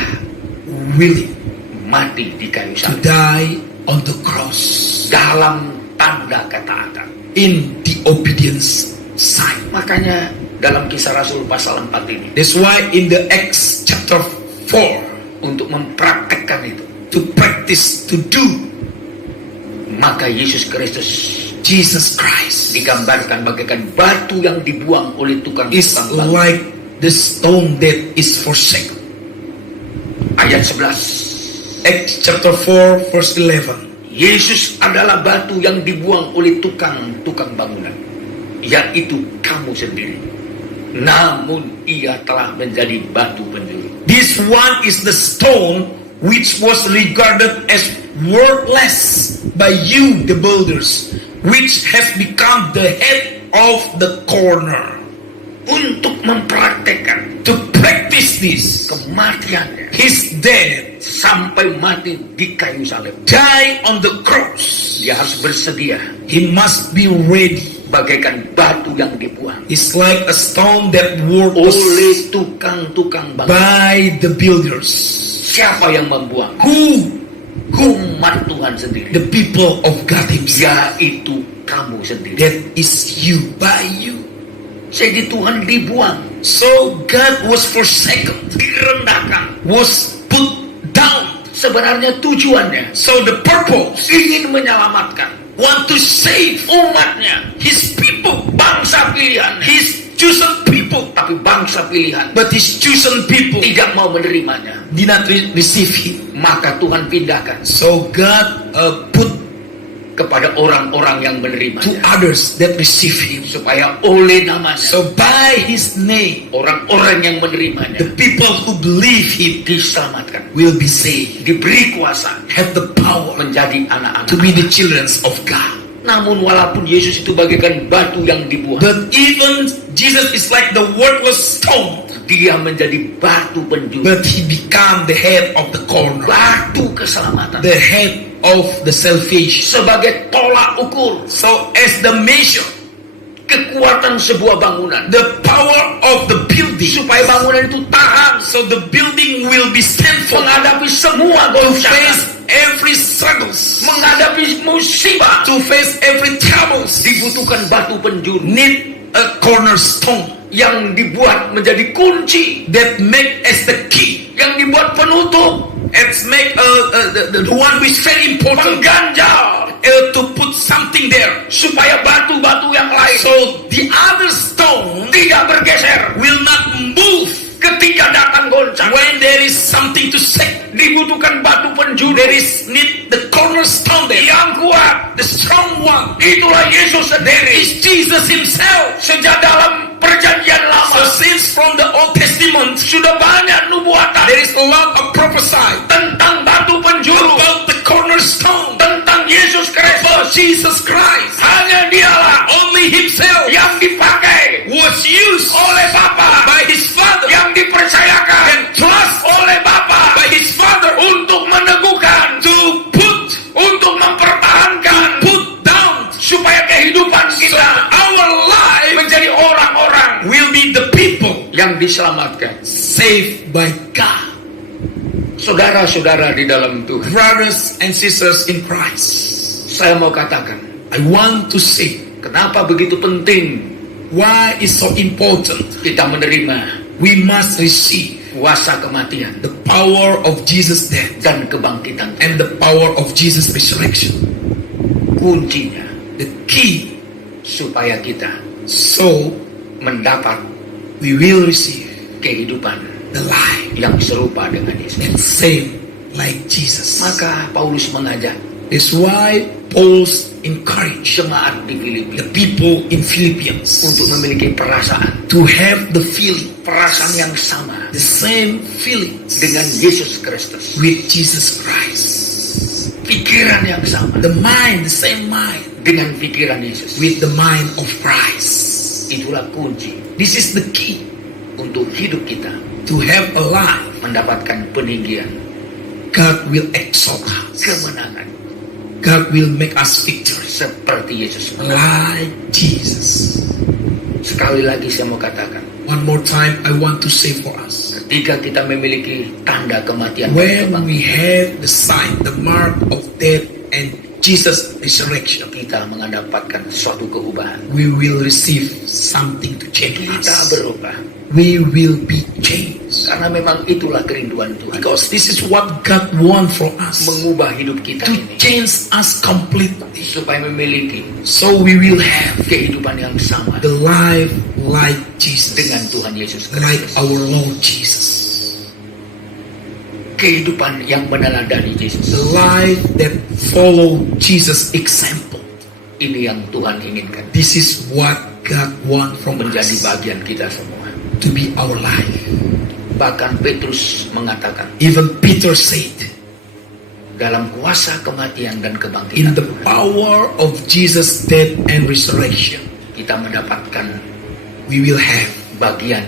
willing mati di kayu to salib die on the cross dalam tanda ketaatan. in the obedience sign. Makanya dalam Kisah Rasul pasal 4 ini, That's why in the Acts chapter 4, untuk mempraktekkan itu, to practice, to do, maka Yesus Kristus Jesus Christ digambarkan bagaikan batu yang dibuang oleh tukang is bangunan. like the stone that is forsaken. Ayat 11, Acts chapter 4 verse 11. Yesus adalah batu yang dibuang oleh tukang bangunan, yaitu kamu sendiri. Namun ia telah menjadi batu penjuru. This one is the stone which was regarded as worthless by you, the builders, which has become the head of the corner. Untuk mempraktekkan To practice this, kematiannya his death, sampai mati di kayu salib, die on the cross, dia harus bersedia he must be ready. bagaikan batu yang dibuang It's like a stone that oleh worthless tukang bangunan. by the builders. Siapa yang membuang? Who? Umat Tuhan sendiri, The people of God himself. yaitu kamu sendiri. That is you, by you. Jadi Tuhan dibuang, So God was forsaken, direndahkan, was put down. Sebenarnya tujuannya So the purpose, ingin menyelamatkan want to save umatnya, his people, bangsa pilihan. his chosen people. Tapi bangsa pilihan But his chosen people tidak mau menerimanya. did not receive him. Maka Tuhan pindahkan So God put kepada orang-orang yang to menerimanya, others that receive him. supaya oleh namanya So by his name, orang-orang yang menerimanya the people who believe him diselamatkan, will be saved, diberi kuasa have the power menjadi anak-anak. to be the children of God. Namun walaupun Yesus itu bagaikan batu yang dibuang, But even Jesus is like the worthless stone, dia menjadi batu penjuru, but he became the head of the corner, batu keselamatan, the head of the salvation. sebagai tolak ukur So as the measure, kekuatan sebuah bangunan, the power of the building, supaya bangunan itu tahan so the building will be stand for menghadapi semua to goncangan, face every struggles, menghadapi musibah. to face every troubles. Dibutuhkan batu penjuru Need a cornerstone yang dibuat menjadi kunci, that make as the key, yang dibuat penutup, it's make the one who is very important mengganjal, to put something there, supaya batu-batu yang lain so the other stone tidak bergeser will not move ketika datang goncang. when there is something to shake. Dibutuhkan batu penjuru There is need the cornerstone there, yang kuat. the strong one. Itulah Yesus sendiri. Is Jesus himself. Sejak dalam perjanjian So lama since from the Old Testament sudah banyak nubuatan there is a lot of prophesy tentang batu penjuru, about the cornerstone, tentang Yesus about Kristus. Jesus Christ. Hanya dialah Only himself yang dipakai was used oleh Bapa, by his Father yang dipercayakan and trust oleh Bapa by his Father untuk meneguhkan, to put untuk mempertahankan, put down, supaya kehidupan so kita our life menjadi orang-orang will be the people yang diselamatkan. saved by God. Saudara-saudara di dalam Tuhan, Brothers and sisters in Christ, saya mau katakan, I want to say kenapa begitu penting why it's so important kita menerima we must receive kuasa kematian the power of Jesus' death dan kebangkitan. and the power of Jesus' resurrection. Kuncinya The key, supaya kita so mendapat we will receive kehidupan the life yang serupa dengan Yesus. and same like Jesus. Maka Paulus mengajak That's why Paul's encourage jemaat di Filipi the people in Philippians untuk memiliki perasaan to have the feeling, yang sama the same feelings dengan Yesus Kristus, with Jesus Christ. pikiran yang sama The mind, the same mind dengan pikiran Yesus. with the mind of Christ. Itulah kunci This is the key untuk hidup kita to have a life. mendapatkan peninggian, God will exalt us. kemenangan God will make us victorious seperti Yesus. like Jesus. Sekali lagi saya mau katakan, One more time, I want to say for us. ketika kita memiliki tanda kematian dan When kebangkitan, we have the sign, the mark of death and Jesus' resurrection, kita mendapatkan suatu keubah. we will receive something to change Kita us. berubah We will be changed. karena memang itulah kerinduan Tuhan, Because this is what God wants from us. mengubah hidup kita To ini change us completely. supaya memiliki So we will have kehidupan yang sama the life like Jesus. dengan Tuhan Yesus Like Kristus. our Lord Jesus. Kehidupan yang meneladani Yesus. The life that follow Jesus' example. Ini yang Tuhan inginkan This is what God wants from menjadi us. bagian kita semua. To be our life. Bahkan Petrus mengatakan, Even Peter said, dalam kuasa kematian dan in kebangkitan the Tuhan, power of Jesus' death and resurrection, kita mendapatkan we will have bagian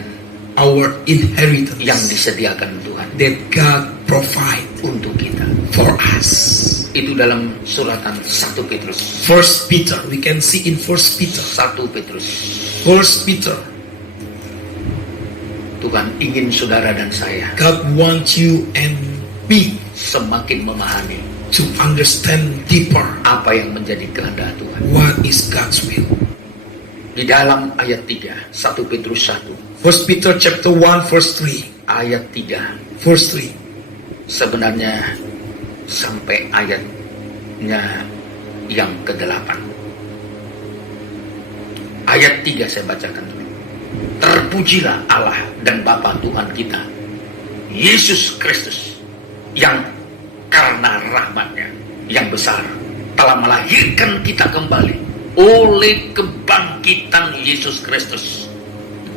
our inheritance yang disediakan Tuhan that God provide untuk kita. for us. Itu dalam suratan 1 Petrus. First Peter, we can see in First Peter. 1 Petrus. First Peter, Tuhan ingin saudara dan saya God wants you and me semakin memahami to understand deeper apa yang menjadi kehendak Tuhan. what is God's will. Di dalam ayat 3, 1 Petrus 1, First Peter chapter 1 verse 3. ayat 3, Verse 3. sebenarnya sampai ayatnya yang ke-8. Ayat 3 saya bacakan dulu. Terpujilah Allah dan Bapa Tuhan kita, Yesus Kristus, yang karena rahmat-Nya yang besar telah melahirkan kita kembali oleh kebangkitan Yesus Kristus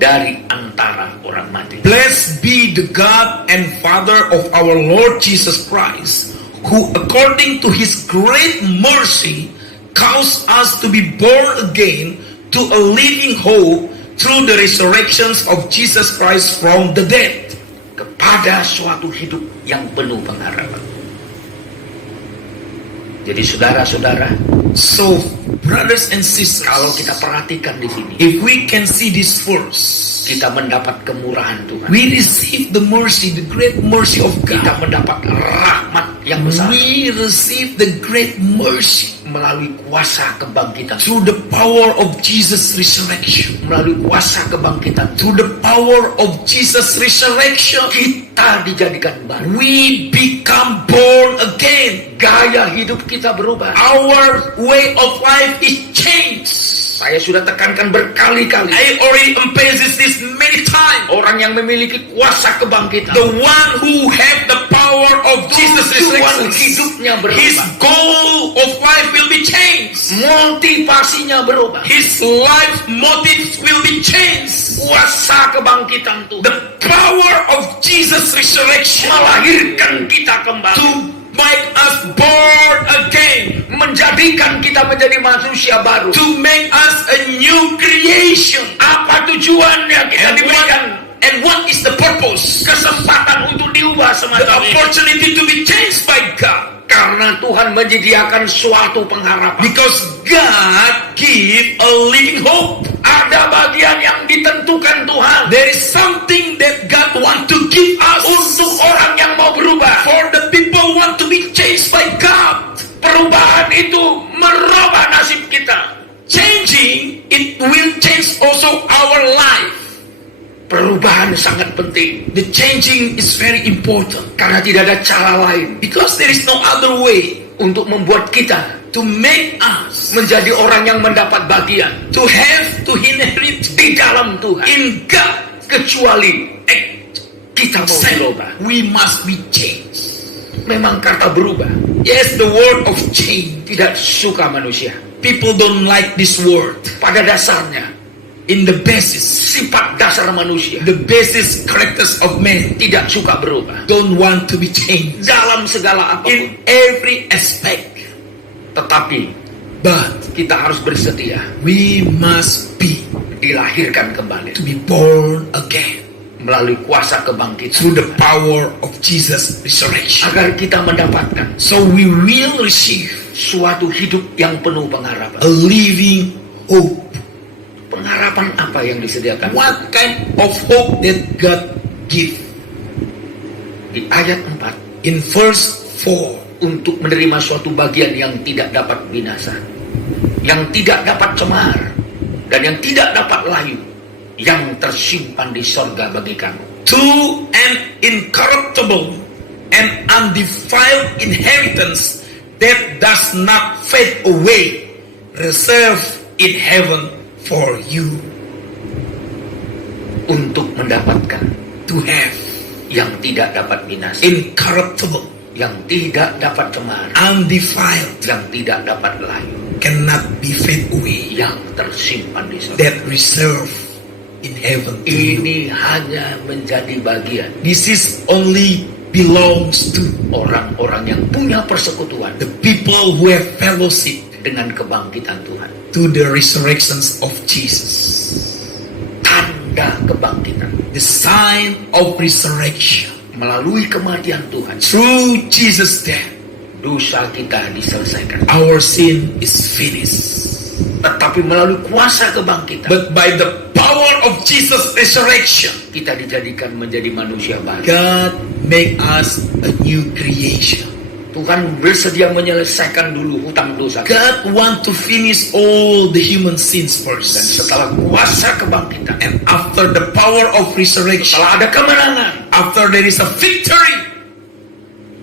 dari antara orang mati. Blessed be the God and Father of our Lord Jesus Christ, who according to His great mercy caused us to be born again to a living hope through the resurrections of Jesus Christ from the dead, kepada suatu hidup yang penuh pengharapan. Jadi saudara-saudara, So, brothers and sisters, kalau kita perhatikan di sini, if we can see this verse, kita mendapat kemurahan Tuhan. we receive the mercy, the great mercy of Kita God. mendapat rahmat yang besar We receive the great mercy melalui kuasa kebangkitan, through the power of Jesus' resurrection. melalui kuasa kebangkitan Through the power of Jesus' resurrection, kita dijadikan baru. we become born again. Gaya hidup kita berubah. Our way of life is changed. Saya sudah tekankan berkali-kali, I already emphasized this many times. orang yang memiliki kuasa kebangkitan, The one who have the power of Jesus' tujuan resurrection, hidupnya his berubah, goal of life will be changed. motivasinya berubah. His life motives will be changed. Kuasa kebangkitan Tuhan The power of Jesus' resurrection melahirkan kita kembali, to make us born again, menjadikan kita menjadi manusia baru. to make us a new creation. Apa tujuannya kita diberikan? And what is the purpose? Kesempatan untuk diubah The semacam ini. opportunity to be changed by God. Karena Tuhan menyediakan suatu pengharapan. Because God give a living hope. Ada bagian yang ditentukan Tuhan There is something that God want to give us untuk orang yang mau berubah. for the people want to be changed by God. Perubahan itu merubah nasib kita. Changing, it will change also our life. Perubahan sangat penting The changing is very important karena tidak ada cara lain because there is no other way untuk membuat kita to make us menjadi orang yang mendapat bagian to have to inherit di dalam Tuhan, in God. kecuali kita mau Except berubah. we must be changed. Memang kata berubah Yes, the word of change. tidak suka manusia. People don't like this word. Pada dasarnya In the basis, sifat dasar manusia the basis characters of man tidak suka berubah don't want to be changed dalam segala apapun. in every aspect. Tetapi But kita harus bersedia we must be dilahirkan kembali to be born again melalui kuasa kebangkitan, through the power of Jesus' resurrection. agar kita mendapatkan So we will receive suatu hidup yang penuh pengharapan. a living hope. Pengharapan apa yang disediakan? What kind of hope that God give? Di ayat 4, In verse 4, untuk menerima suatu bagian yang tidak dapat binasa, yang tidak dapat cemar, dan yang tidak dapat layu, yang tersimpan di sorga bagi kamu. to an incorruptible and undefiled inheritance that does not fade away, reserved in heaven for you. Untuk mendapatkan To have yang tidak dapat binasa, incorruptible, yang tidak dapat cemar, undefiled, yang tidak dapat layu, cannot be fade away, yang tersimpan di sorga. that reserved in heaven to you. Ini hanya menjadi bagian This is only belongs to orang-orang yang punya persekutuan the people who have fellowship dengan kebangkitan Tuhan. to the resurrections of Jesus. Tanda kebangkitan The sign of resurrection. melalui kematian Tuhan, Through Jesus' death, dosa kita diselesaikan. our sin is finished. Tetapi melalui kuasa kebangkitan, But by the power of Jesus' resurrection, kita dijadikan menjadi manusia baru. God make us a new creation. Tuhan bersedia menyelesaikan dulu hutang dosa kita. God want to finish all the human sins Dan first. setelah kuasa kebangkitan, And after the power of resurrection, setelah ada kemenangan, after there is a victory,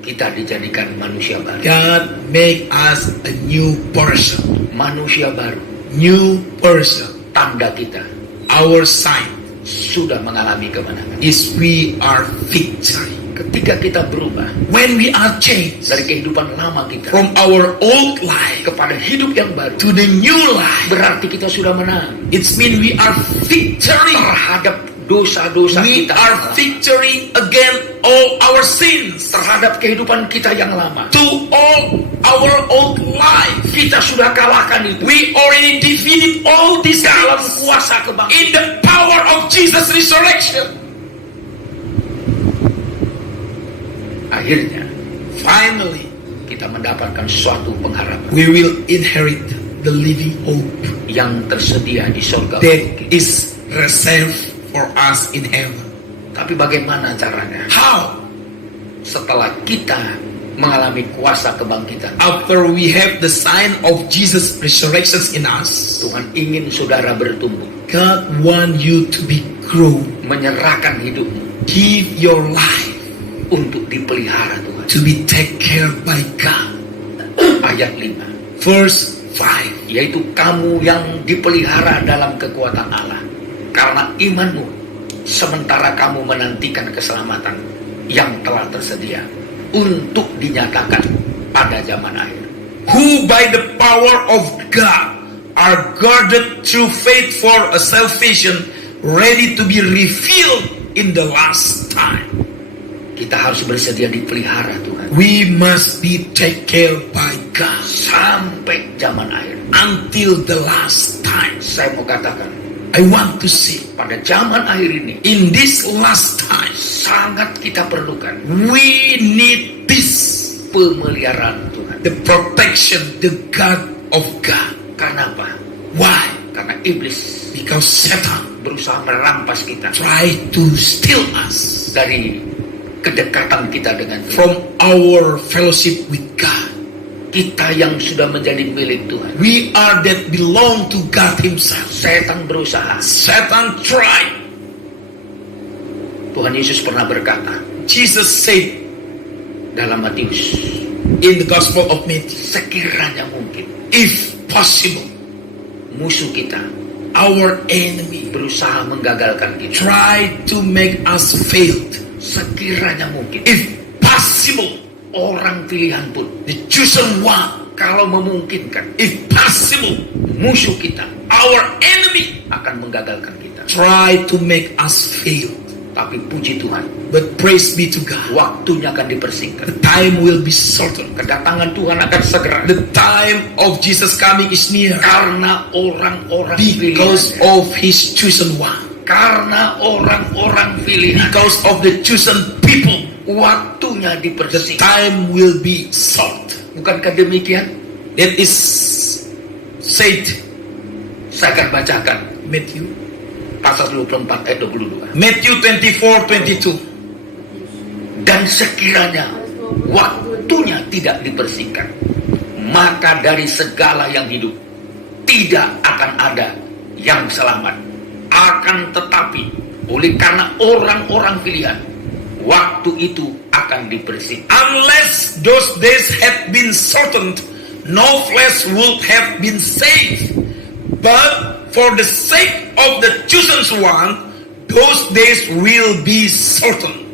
kita dijadikan manusia baru. God make us a new person. Manusia baru. New person. Tanda kita Our sign sudah mengalami kemenangan. is we are victory. Ketika kita berubah When we are changed dari kehidupan lama kita from our old life kepada hidup yang baru, to the new life, berarti kita sudah menang it means we are victory. terhadap dosa-dosa We kita, are victory against all our sins. terhadap kehidupan kita yang lama. To all our old life, Kita sudah kalahkan itu we already defeated all these dalam things kuasa kebangkitan. in the power of Jesus' resurrection. Akhirnya Finally, kita mendapatkan suatu pengharapan we will inherit the living hope yang tersedia di surga. that is reserved for us in heaven. Tapi bagaimana caranya? How? Setelah kita mengalami kuasa kebangkitan, After we have the sign of Jesus' resurrection in us, Tuhan ingin saudara bertumbuh, God want you to be grown. menyerahkan hidupmu Give your life untuk dipelihara Tuhan. to be taken care by God. Ayat 5, Verse 5. yaitu kamu yang dipelihara dalam kekuatan Allah karena imanmu, sementara kamu menantikan keselamatan yang telah tersedia untuk dinyatakan pada zaman akhir. Who by the power of God are guarded through faith for a salvation ready to be revealed in the last time. Kita harus bersedia dipelihara Tuhan We must be taken care by God sampai zaman akhir. until the last time. Saya mau katakan, I want to see pada zaman akhir ini in this last time, sangat kita perlukan we need this, pemeliharaan Tuhan. the protection, the God of God. Karena apa? Why? Karena iblis Because Satan berusaha merampas kita tried to steal us dari kedekatan kita dengan Tuhan. from our fellowship with God. Kita yang sudah menjadi milik Tuhan. We are that belong to God Himself. Setan berusaha. Satan tried. Tuhan Yesus pernah berkata Jesus said dalam Matius, in the Gospel of Matthew, sekiranya mungkin if possible, musuh kita our enemy berusaha menggagalkan kita. try to make us fail. Sekiranya mungkin If possible, orang pilihan pun, the chosen one, kalau memungkinkan, if possible, musuh kita our enemy akan menggagalkan kita. try to make us fail. Tapi puji Tuhan, But praise be to God, waktunya akan dipersingkat. the time will be certain. Kedatangan Tuhan akan segera. The time of Jesus coming is near Karena orang-orang because pilihan. of His chosen one, Karena orang-orang pilihan. because of the chosen people. Waktunya The dipersingkat. time will be short. Bukankah demikian? That is said Saya akan bacakan Matthew pasal 24 ayat 22. Matthew 24:22. Dan sekiranya waktunya tidak dipersingkat, maka dari segala yang hidup tidak akan ada yang selamat. Akan tetapi oleh karena orang-orang pilihan, waktu itu akan dipersingkat. Unless those days had been shortened, no flesh would have been saved. But for the sake of the chosen one, those days will be shortened.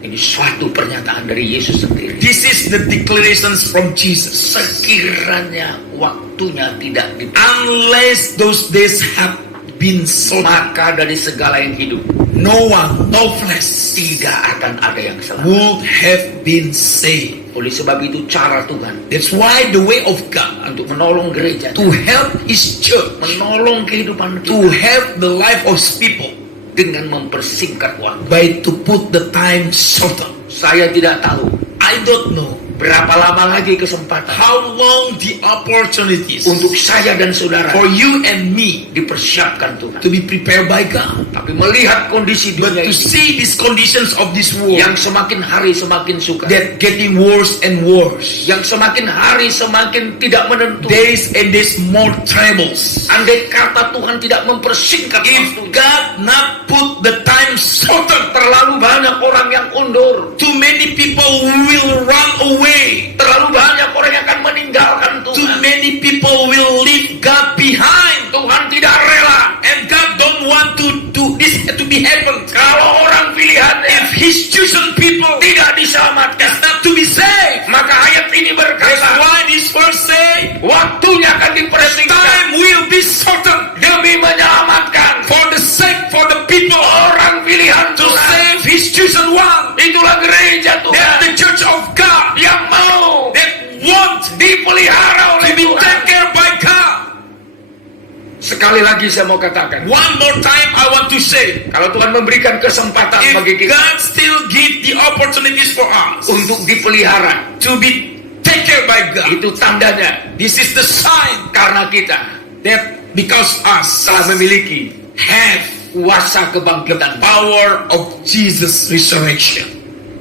Ini suatu pernyataan dari Yesus sendiri. This is the declarations from Jesus. Sekiranya waktunya tidak dipersingkat, Unless those days have been shortened, maka dari segala yang hidup no one, no flesh tidak akan ada yang selamat. would have been saved. Oleh sebab itu cara Tuhan That's why the way of God untuk menolong gereja, to help His church, menolong kehidupan to kita help the life of His people, dengan mempersingkat waktu. by to put the time shorter. Saya tidak tahu I don't know Berapa lama lagi kesempatan How long the opportunities untuk saya dan saudara for you and me dipersiapkan Tuhan. to be prepared by God. Tapi melihat kondisi But dunia to ini see these conditions of this world yang semakin hari semakin suka, that getting worse and worse, yang semakin hari semakin tidak menentu. days and days more troubles. Andai kata Tuhan tidak mempersingkat If waktu, God not put the time shorter, terlalu banyak orang yang undur, too many people will run away. terlalu banyak orang yang akan meninggalkan Too Tuhan. many people will leave God behind, Tuhan tidak rela and God don't want to this to be happen. kalau orang pilihannya If His chosen people tidak diselamatkan. is not to be saved, Maka ayat ini that's berkata, why this verse say, waktunya akan dipersingkat time will be shortened demi menyelamatkan for the sake for the people orang pilihan to Tuhan. save His chosen one. Itulah gereja That Tuhan the church of God yang mau that want dipelihara to oleh be Tuhan. taken care by God. Sekali lagi saya mau katakan, One more time I want to say, kalau Tuhan memberikan kesempatan bagi if kita God still give the opportunities for us untuk dipelihara, to be taken care by God, itu tandanya this is the sign karena kita that because us telah memiliki have kuasa kebangkitan. power of Jesus resurrection.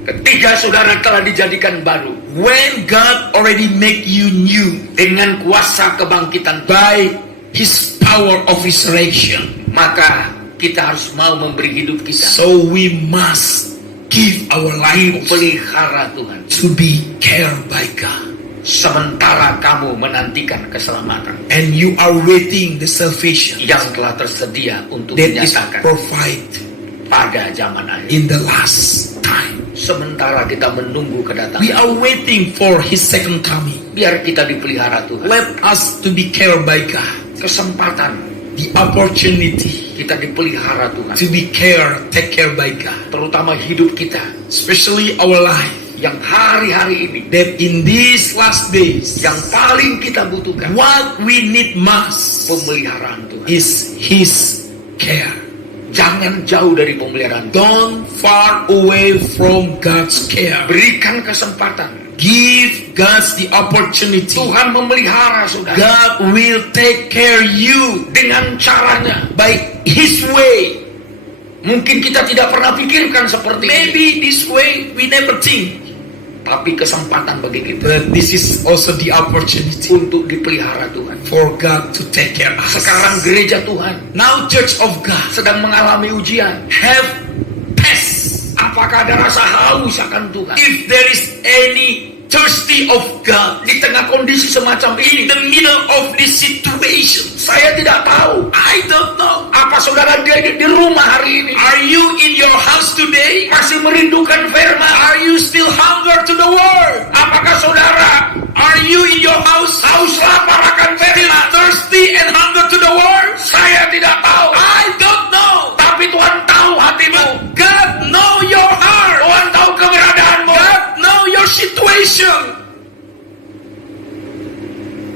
Ketika saudara telah dijadikan baru When God already make you new dengan kuasa kebangkitan, by His power of resurrection, maka kita harus mau memberi hidup kita so we must give our lives dipelihara Tuhan. to be cared by God. Sementara kamu menantikan keselamatan And you are waiting the salvation yang telah tersedia untuk that is dinyatakan provided pada zaman akhir. in the last time. Sementara kita menunggu We kedatangan, are waiting for His second coming. biar kita dipelihara Tuhan. Let us to be cared by God. Kesempatan The opportunity kita dipelihara Tuhan, to be cared, take care by God. terutama hidup kita Especially our life. yang hari-hari ini That in these last days, yang paling kita butuhkan what we need most pemeliharaan Tuhan. is His care. Jangan jauh dari pemeliharaan Tuhan. Don't far away from God's care. Berikan kesempatan. Give God the opportunity. Tuhan memelihara saudara God will take care you dengan caranya. by His way. Mungkin kita tidak pernah pikirkan seperti ini, Maybe this way we never think. tapi kesempatan bagi kita But this is also the opportunity untuk dipelihara Tuhan. for God to take care of us. Sekarang gereja Tuhan Now Church of God sedang mengalami ujian. have tests. Apakah ada rasa haus akan Tuhan? If there is any thirsty of God Di tengah kondisi semacam in ini, the middle of this situation, saya tidak tahu I don't know. apa saudara di rumah hari ini Are you in your house today? masih merindukan firman. Are you still hunger to the word? Apakah saudara Are you in your house haus lapar akan still firman? thirsty and hunger to the word? Saya tidak tahu, I don't know. tapi Tuhan tahu hatimu. God know your heart. Tuhan tahu keberadaanmu. God know your situation.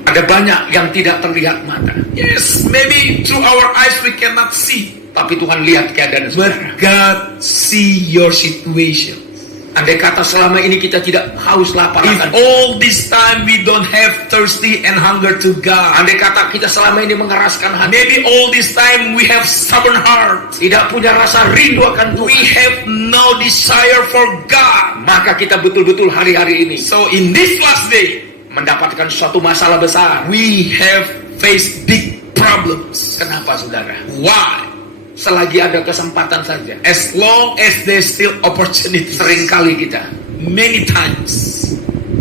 Ada banyak yang tidak terlihat mata, Yes, maybe through our eyes we cannot see, tapi Tuhan lihat keadaan but saudara. God see your situation. Andai kata selama ini kita tidak haus lapar If akan, all this time we don't have thirsty and hunger to God, andai kata kita selama ini mengeraskan hati, maybe all this time we have stubborn heart, tidak punya rasa rindu akan we Tuhan, have no desire for God. maka kita betul-betul hari-hari ini So in this last day, mendapatkan suatu masalah besar. we have faced big problems. Kenapa saudara? Why? Selagi ada kesempatan saja, As long as there's still opportunity, seringkali kita many times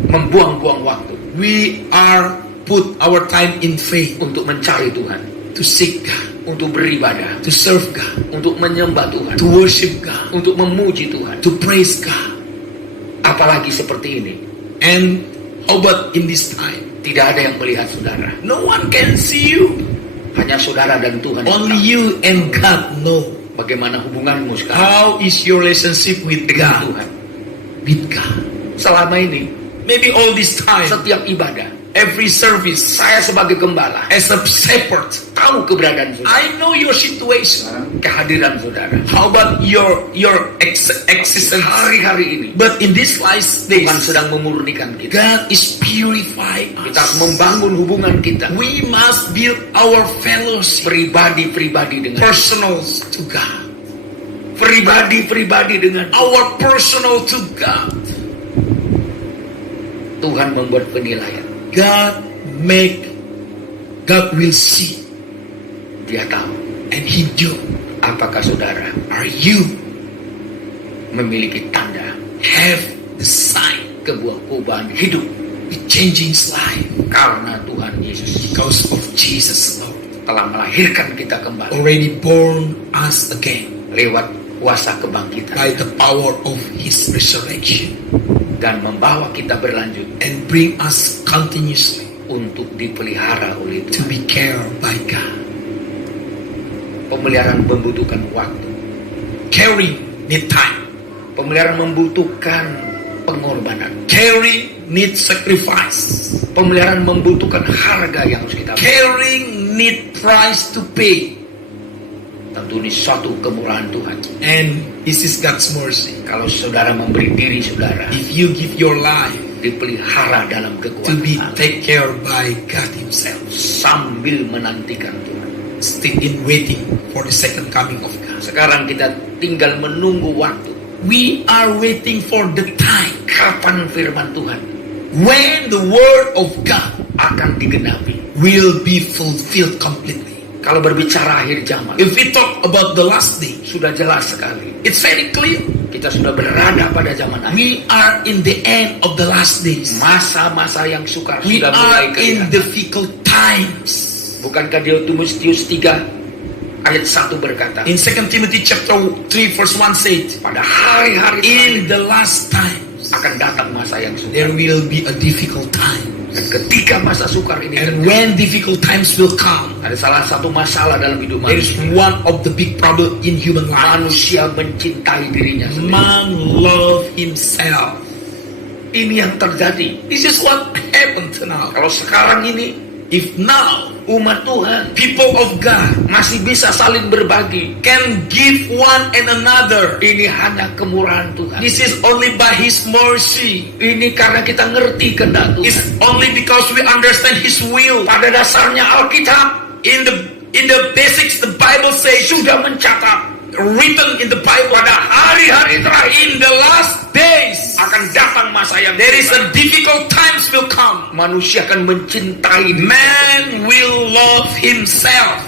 membuang-buang waktu we are put our time in faith untuk mencari Tuhan, to seek God, untuk beribadah, to serve God, untuk menyembah Tuhan, to worship God, untuk memuji Tuhan. to praise God. Apalagi seperti ini, And how about in this time? tidak ada yang melihat saudara, No one can see you. hanya saudara dan Tuhan yang Only tahu. you and God know. Bagaimana hubunganmu sekarang How is your relationship with dengan God? Tuhan? With God. Selama ini, Maybe all this time, setiap ibadah, every service, saya sebagai gembala as a shepherd, tahu tahu keberadaan saudara, I know your situation. kehadiran saudara. How about your existence? Hari-hari ini But in this last days, Tuhan sedang memurnikan kita. God is purifying Kita harus us. membangun hubungan kita We must build our fellowship pribadi-pribadi dengan personal to God. pribadi-pribadi dengan Our personal to God. Tuhan membuat penilaian. God will see Dia tahu and He do. apakah saudara Are you memiliki tanda have the sign, perubahan hidup the changing life karena Tuhan Yesus because of Jesus Lord telah melahirkan kita kembali already born us again lewat kuasa kebangkitan by the power of His resurrection dan membawa kita berlanjut and bring us continuously untuk dipelihara oleh to Tuhan. be cared by God. Pemeliharaan membutuhkan waktu. Caring need time. Pemeliharaan membutuhkan pengorbanan. Caring need sacrifice. Pemeliharaan membutuhkan harga yang harus kita bayar. Caring need price to pay. Tentu ini suatu kemurahan Tuhan. And this is God's mercy. Kalau saudara memberi diri saudara If you give your life dipelihara dalam to be kekuatan taken care by God Himself, sambil menantikan Tuhan. still in waiting for the second coming of God. Sekarang kita tinggal menunggu waktu. We are waiting for the time Kapan firman Tuhan when the word of God akan digenapi? will be fulfilled completely. Kalau berbicara akhir zaman, If we talk about the last day, sudah jelas sekali. it's very clear. Kita sudah berada pada zaman akhir. We are in the end of the last days. Masa-masa yang sukar We sudah are mulai in kelihatan. difficult times. Bukankah Timotius 3 ayat 1 berkata, In 2 Timothy chapter 3 verse 1 said, pada hari-hari in terakhir the last times, akan datang masa yang sukar. there will be a difficult time. Dan ketika masa sukar ini And terjadi, when difficult times will come, ada salah satu masalah dalam hidup there is manusia. one of the big problem in human life. Manusia mencintai dirinya sendiri. Man love himself. Ini yang terjadi. This is what happened now. Kalau sekarang ini If now umat Tuhan people of God masih bisa saling berbagi, can give one and another, ini hanya kemurahan Tuhan. this is only by His mercy. Ini karena kita ngerti kehendak It's Tuhan. only because we understand His will. Pada dasarnya Alkitab In the basics, the Bible says, sudah mencatat written in the Bible, pada hari-hari terakhir in the last days, akan datang masa yang there is sukar. a difficult times will come. Manusia akan mencintai dirinya. Man will love himself.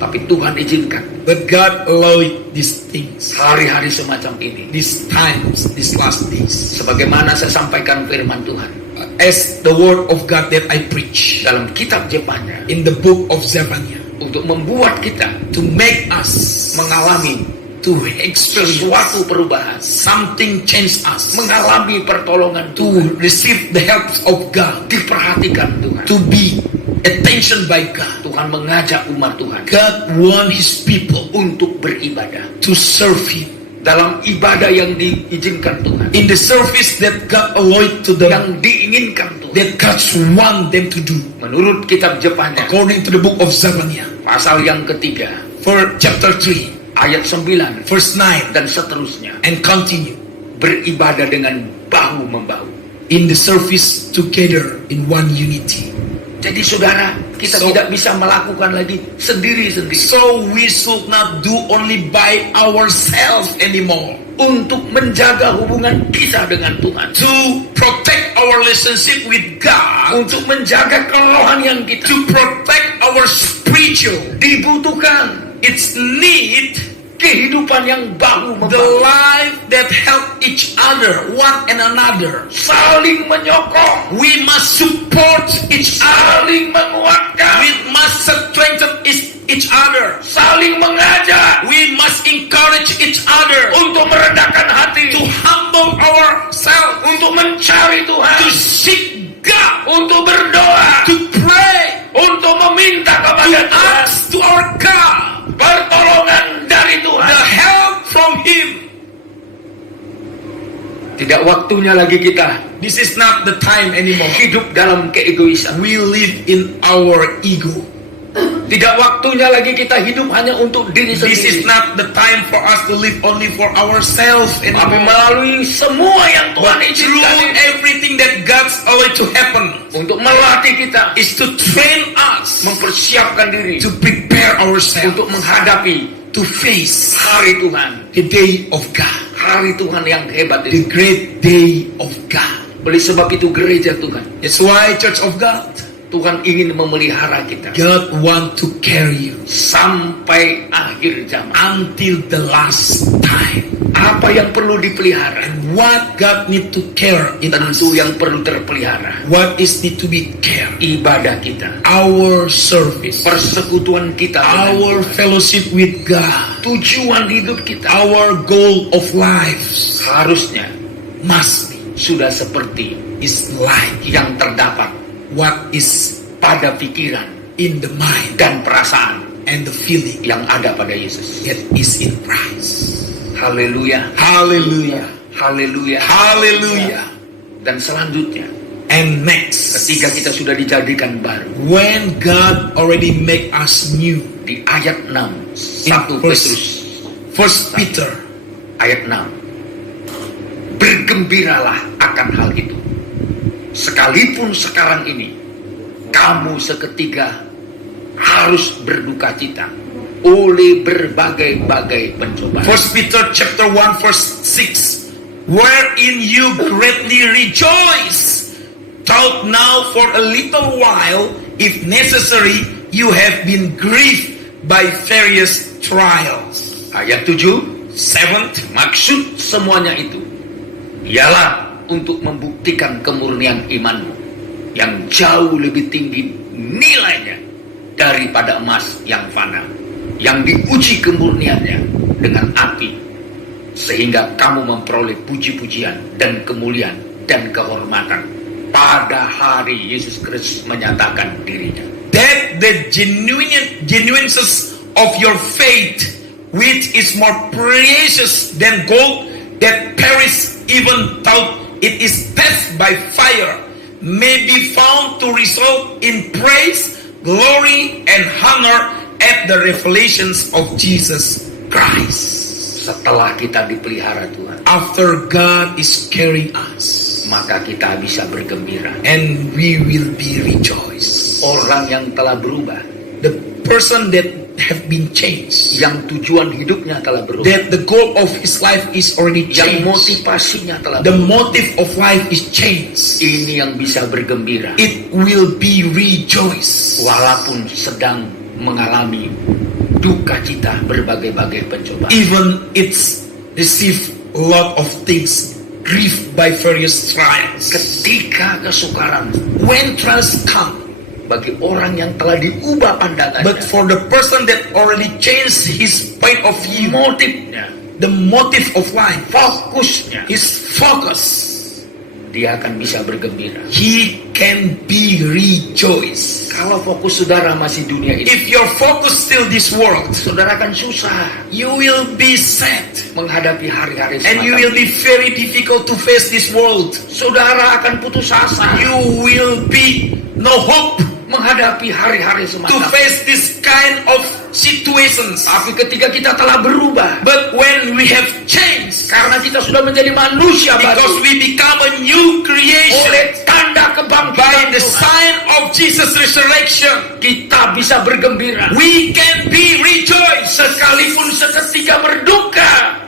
Tapi Tuhan izinkan But God allowed these things, hari-hari semacam ini. these times, these last days. Sebagaimana saya sampaikan firman Tuhan As the word of God that I preach dalam kitab Jepanya, in the book of Zephaniah, untuk membuat kita to make us mengalami to experience sesuatu perubahan, something change us, mengalami pertolongan to Tuhan, receive the help of God, diperhatikan Tuhan. to be attention by God. Tuhan mengajak umat Tuhan God want His people untuk beribadah to serve Him dalam ibadah yang diizinkan Tuhan, in the service that God allowed to them, yang diinginkan Tuhan. that God want them to do. Menurut kitab Jepanya According to the book of Zephaniah, pasal yang ketiga for chapter 3, ayat 9 verse 9, dan seterusnya, and continue beribadah dengan bahu membahu. in the service together in one unity. Jadi saudara, kita So- tidak bisa melakukan lagi sendiri-sendiri. So we should not do only by ourselves anymore. Untuk menjaga hubungan kita dengan Tuhan, To protect our relationship with God, untuk menjaga kerohanian yang kita, to protect our spiritual, dibutuhkan it's need kehidupan yang bahu the membahu, life that help each other, one and another. saling menyokong, We must support each other. saling menguatkan, We must strengthen each other. saling mengajak We must encourage each other untuk merendahkan hati, to humble ourselves, untuk mencari Tuhan, to seek God, untuk berdoa, to pray, untuk meminta to kepada Tuhan ask to our God pertolongan dari the Tuhan. help from Him. Tidak waktunya lagi kita This is not the time anymore. hidup dalam keegoisan. We live in our ego. Tidak waktunya lagi kita hidup hanya untuk diri This is sendiri. not the time for us to live only for ourselves Tapi anymore. melalui semua yang Tuhan But through izinkan everything that God's allowed to happen untuk melatih kita, is to train us, mempersiapkan diri to prepare ourselves, untuk menghadapi to face hari Tuhan. the day of God, Hari Tuhan yang hebat the itu. great day of God. Oleh sebab itu gereja Tuhan, That's why, Church of God, Tuhan ingin memelihara kita God want to carry you sampai akhir zaman. until the last time. Apa yang perlu dipelihara? And what God need to care in us, Tentu yang perlu terpelihara what is need to be cared, ibadah kita, our service, persekutuan kita, our fellowship with God, tujuan hidup kita our goal of life harusnya must be sudah seperti is like yang terdapat what is pada pikiran in the mind dan perasaan and the feeling yang ada pada Yesus. that is in Christ. Haleluya, Hallelujah. haleluya, Hallelujah. Dan selanjutnya, And next, ketika kita sudah dijadikan baru, when God already make us new, di ayat 6, in 1 Petrus First Peter, ayat 6, bergembiralah akan hal itu, sekalipun sekarang ini kamu seketika harus berduka cita oleh berbagai-bagai pencobaan. First Peter chapter 1 verse 6, wherein you greatly rejoice, though now for a little while, if necessary, you have been grieved by various trials. Ayat 7, 7. maksud semuanya itu ialah untuk membuktikan kemurnian imanmu yang jauh lebih tinggi nilainya daripada emas yang fana, yang diuji kemurniannya dengan api, sehingga kamu memperoleh puji-pujian dan kemuliaan dan kehormatan pada hari Yesus Kristus menyatakan dirinya. That the genuineness of your faith, which is more precious than gold that perish even though it is tested by fire, may be found to result in praise, glory, and honor at the revelations of Jesus Christ. Setelah kita dipelihara Tuhan, After God is carrying us, maka kita bisa bergembira. and we will be rejoiced. Orang yang telah berubah, The person that have been changed, yang tujuan hidupnya telah berubah, that the goal of his life is already yang changed, motivasinya telah the berubah, motive of life is changed. ini yang bisa bergembira It will be rejoiced, walaupun sedang mengalami duka cita berbagai-bagai pencobaan. even it's receive a lot of things, grief by various trials. Ketika kesukaran When trials come, bagi orang yang telah diubah pandangannya, but for the person that already changed his point of view, motifnya, the motive of life, fokusnya, his focus, dia akan bisa bergembira. he can be rejoiced. Kalau fokus saudara masih dunia ini, If your focus still this world, saudara akan susah you will be sad, menghadapi hari-hari and you semacam will ini. be very difficult to face this world. Saudara akan putus asa You will be no hope menghadapi hari-hari to semacam ini. face this kind of situations. Tapi ketika kita telah berubah, But when we have changed, karena kita sudah menjadi manusia because baru, we become a new creation oleh tanda by kebangkitan the Tuhan, sign of Jesus' resurrection, kita bisa bergembira. we can be rejoiced. Sekalipun seketika berduka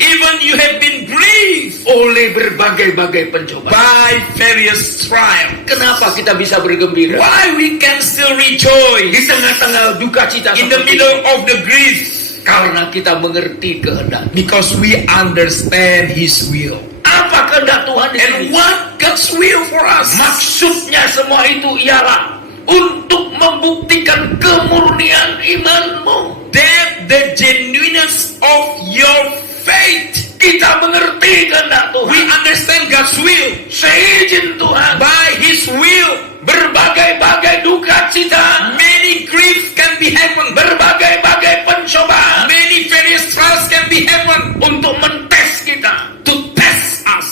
Even you have been grieved oleh berbagai-bagai pencobaan. by various trials. Kenapa kita bisa bergembira? Why we can still Di rejoice tengah-tengah duka cita in the seperti middle ini? of the grief? Karena kita mengerti kehendak. Because we understand His will. Apa kehendak Tuhan di And sini? what God's will for us? Maksudnya semua itu ialah untuk membuktikan kemurnian imanmu. That the genuineness of your faith. Kita mengerti kehendak We Tuhan. understand God's will. Seizin Tuhan, By His will, berbagai-bagai duka cita, many grief can be happen. berbagai-bagai pencobaan Many various trials can be happen untuk mentes kita. to test us.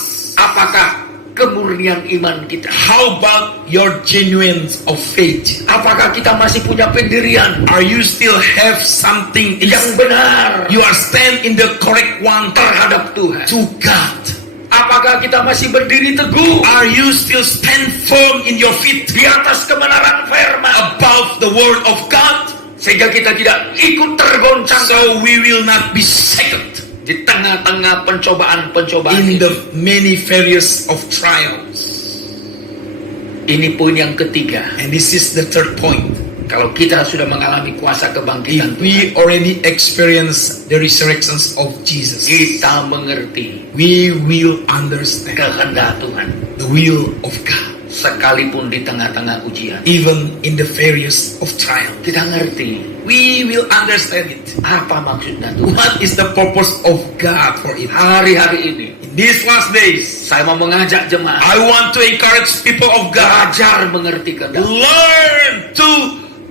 kemurnian iman kita? How about your genuine of faith? Apakah kita masih punya pendirian Are you still have something yang benar you are stand in the correct one terhadap Tuhan? to God? Apakah kita masih berdiri teguh Are you still stand firm in your feet di atas kebenaran firman, above the word of God, sehingga kita tidak ikut tergoncang so we will not be shaken di tengah-tengah pencobaan-pencobaan in ini? the many various of trials? Ini poin yang ketiga. And this is the third point. Kalau kita sudah mengalami kuasa kebangkitan If we Tuhan, already experience the resurrections of Jesus, kita mengerti we will understand kehendak Tuhan, the will of God, sekalipun di tengah-tengah ujian. even in the various of trial. Kita ngerti We will understand it. apa maksudnya Tuhan. What is the purpose of God for it? Hari-hari ini In these last days, saya mau mengajak jemaat I want to encourage people of God, belajar mengerti kehendak. learn to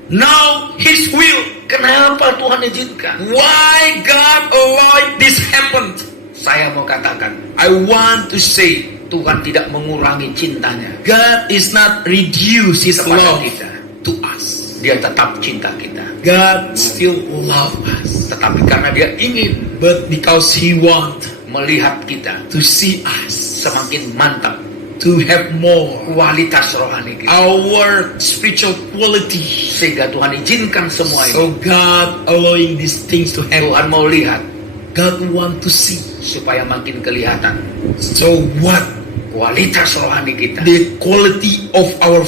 know His will. Kenapa Tuhan izinkan? Why God allowed this happened? Saya mau katakan, I want to say, Tuhan tidak mengurangi cintanya. God is not reduce His Kepada love kita. to us. Dia tetap cinta kita. God still love us, Tetapi karena dia ingin but because He want melihat kita to see us, semakin mantap to have more kualitas rohani kita, our spiritual quality. sehingga Tuhan izinkan semua ini. So God allowing these things to happen. Tuhan mau lihat God want to see. supaya makin kelihatan So what kualitas rohani kita the quality of our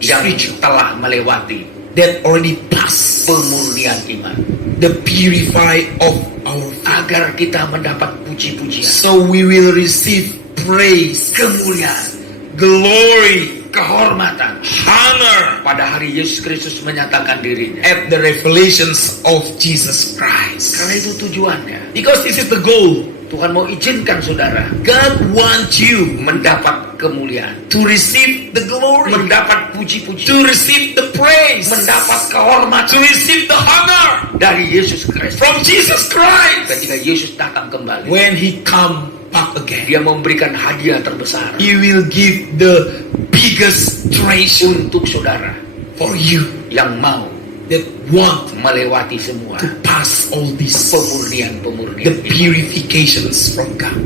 yang spiritual telah melewati that already passed pemurnian iman, the purify of our faith. agar kita mendapat puji-pujian, So we will receive praise, kemuliaan, glory, kehormatan honor pada hari Yesus Kristus menyatakan dirinya. at the revelations of Jesus Karena Christ. itu tujuannya. Because this is the goal. Tuhan mau izinkan saudara God wants you mendapat kemuliaan, to receive the glory, mendapat to puji-pujian, receive the praise, mendapat to kehormatan receive the honor dari Yesus Kristus. from Jesus Christ. Ketika Yesus datang kembali, When He come back again, dia memberikan hadiah terbesar He will give the biggest treasure untuk saudara for you yang mau that want melewati semua to pass all these, the pemurnian-pemurnian iman. purifications from God.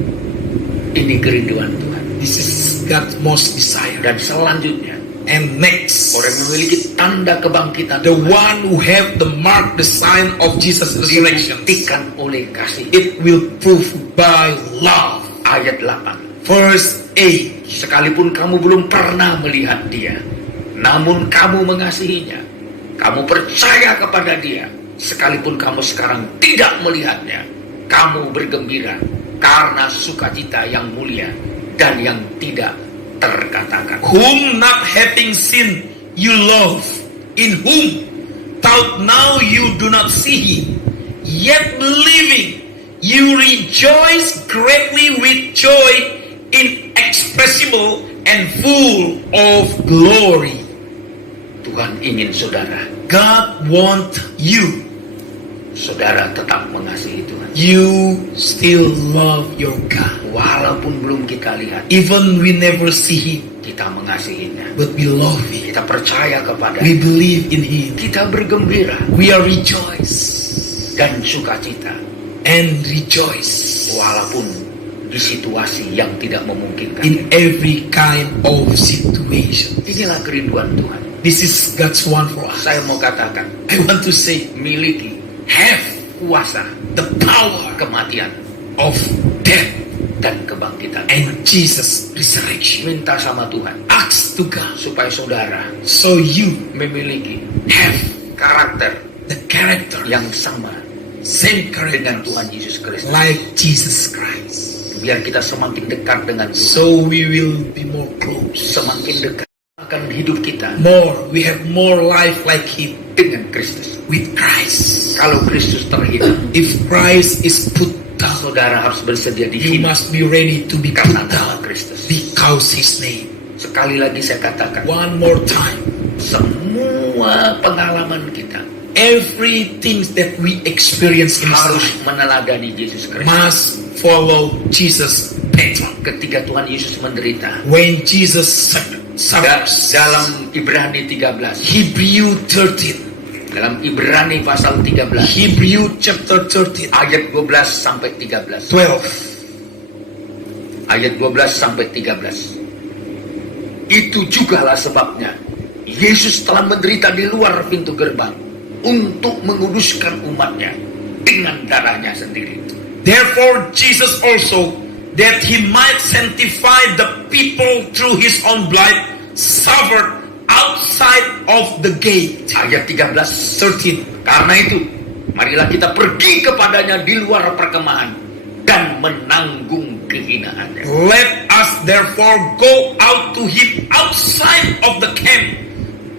Ini kerinduan Tuhan. This is God's most desire. Dan selanjutnya, And next, orang yang memiliki tanda kebangkitan the Tuhan one who have the mark, the sign of Jesus' resurrection, dibuktikan oleh kasih. it will prove by love. Ayat 8. Verse 8. Sekalipun kamu belum pernah melihat dia, namun kamu mengasihinya, kamu percaya kepada dia, sekalipun kamu sekarang tidak melihatnya, kamu bergembira karena sukacita yang mulia dan yang tidak terkatakan. Whom not having seen you love, in whom thought now you do not see him, yet believing you rejoice greatly with joy inexpressible and full of glory. Tuhan ingin saudara, God want you. saudara tetap mengasihi Tuhan. You still love your God. Walaupun belum kita lihat, Even we never see him, kita mengasihinya. but we love him. Kita percaya kepada, We believe in him. kita bergembira We are rejoice dan sukacita, and rejoice walaupun di situasi yang tidak memungkinkan. in every kind of situation. Inilah kerinduan Tuhan. This is God's one for us. Saya mau katakan, I want to say, miliki have kuasa the power kematian of death dan kebangkitan. and Jesus' resurrection. Minta sama Tuhan Ask to God supaya saudara so you memiliki have karakter the character, yang sama same dengan character Tuhan Yesus Kristus. like Jesus Christ. Biar kita semakin dekat dengan Tuhan, So we will be more close. semakin dekat akan hidup kita More, we have more life like him dengan Kristus. with Christ. Kalau Kristus terhina, If Christ is put down, saudara harus bersedia you dihina must be ready to be put karena nama down Kristus. because his name. Sekali lagi saya katakan, One more time, semua pengalaman kita everything that we experience in this harus life meneladani Yesus Kristus. must follow Jesus' pain. Ketika Tuhan Yesus menderita. When Jesus suffers. Dalam Ibrani 13. Hebrew 13. Dalam Ibrani pasal 13. Hebrew chapter 13. Ayat 12 sampai 13. 12. Ayat 12 sampai 13. Itu jugalah sebabnya Yesus telah menderita di luar pintu gerbang untuk menguduskan umatnya dengan darahnya sendiri. Therefore Jesus also, that he might sanctify the people through his own blood, suffered outside of the gate. Ayat 13. Karena itu, marilah kita pergi kepadanya di luar perkemahan dan menanggung kehinaannya. Let us therefore go out to him outside of the camp,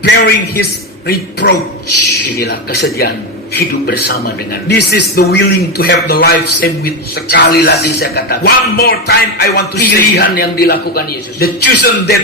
bearing his reproach. Inilah kesediaan hidup bersama dengan Dia. This is the willing to have the life same with. Sekali lagi saya katakan, one more time I want to say, pilihan yang dilakukan Yesus, the chosen that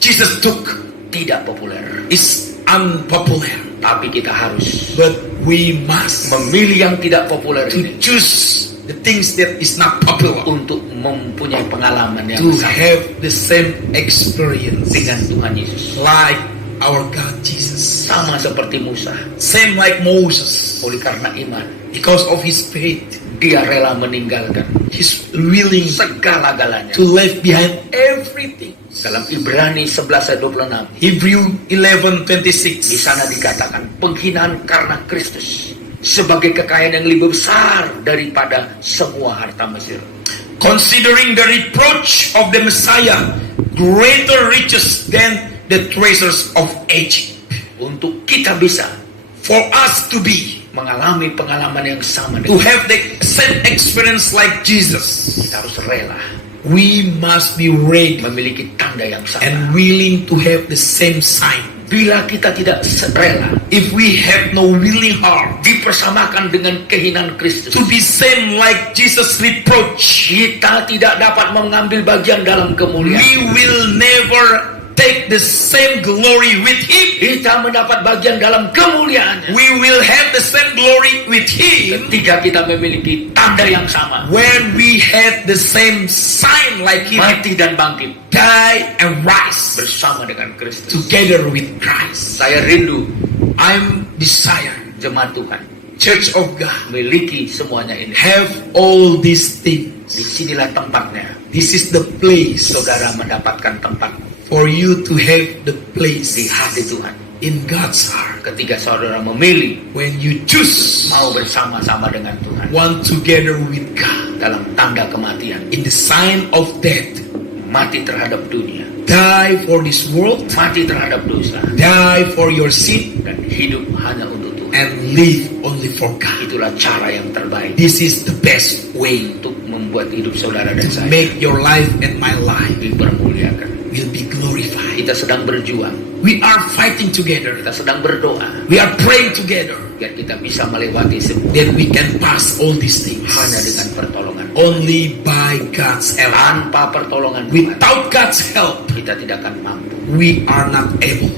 Jesus took tidak populer, is unpopular. Tapi kita harus, but we must memilih yang tidak populer to ini, choose the things that is not popular, untuk mempunyai pengalaman yang to sama have the same experience dengan Tuhan Yesus, like our God Jesus. sama seperti Musa. Same like Moses. Oleh karena iman, Because of his faith, dia rela meninggalkan he's willing segala-galanya. to leave behind everything. Dalam Ibrani 11 ayat 26, Hebrew di 11:26. sana dikatakan penghinaan karena Kristus sebagai kekayaan yang lebih besar daripada semua harta Mesir. Considering the reproach of the Messiah, greater riches than the treasures of Egypt. Untuk kita bisa For us to be, mengalami pengalaman yang sama to dengan, have the same experience like Jesus, kita harus rela we must be ready memiliki tanda yang sama. and willing to have the same sign. Bila kita tidak rela If we have no willing heart dipersamakan dengan kehinaan Kristus, to be same like Jesus' reproach, kita tidak dapat mengambil bagian dalam kemuliaan. we will never take the same glory with Him. Kita mendapat bagian dalam kemuliaannya We will have the same glory with Him ketika kita memiliki tanda yang sama, when we have the same sign like Him, mati dan bangkit die and rise bersama dengan Kristus. together with Christ. Saya rindu I'm desire jemaat Tuhan Church of God memiliki semuanya ini. have all these things. Disinilah tempatnya This is the place saudara mendapatkan tempat for you to have the di place hati Tuhan. in God's heart. Ketika saudara memilih When you choose mau bersama-sama dengan Tuhan one together with God dalam tanda kematian, in the sign of death, mati terhadap dunia, die for this world, mati terhadap dosa, die for your sin, dan hidup hanya untuk Tuhan. and live only for God. Itulah cara yang terbaik This is the best way untuk membuat hidup saudara dan to saya make your life and my life dipermuliakan. will be glorified. Kita sedang berjuang, We are fighting together. kita sedang berdoa We are praying together biar kita bisa melewati semua that we can pass all these things hanya dengan pertolongan. only by God's help. Tanpa pertolongan Tuhan, Without God's help, kita tidak akan mampu. we are not able.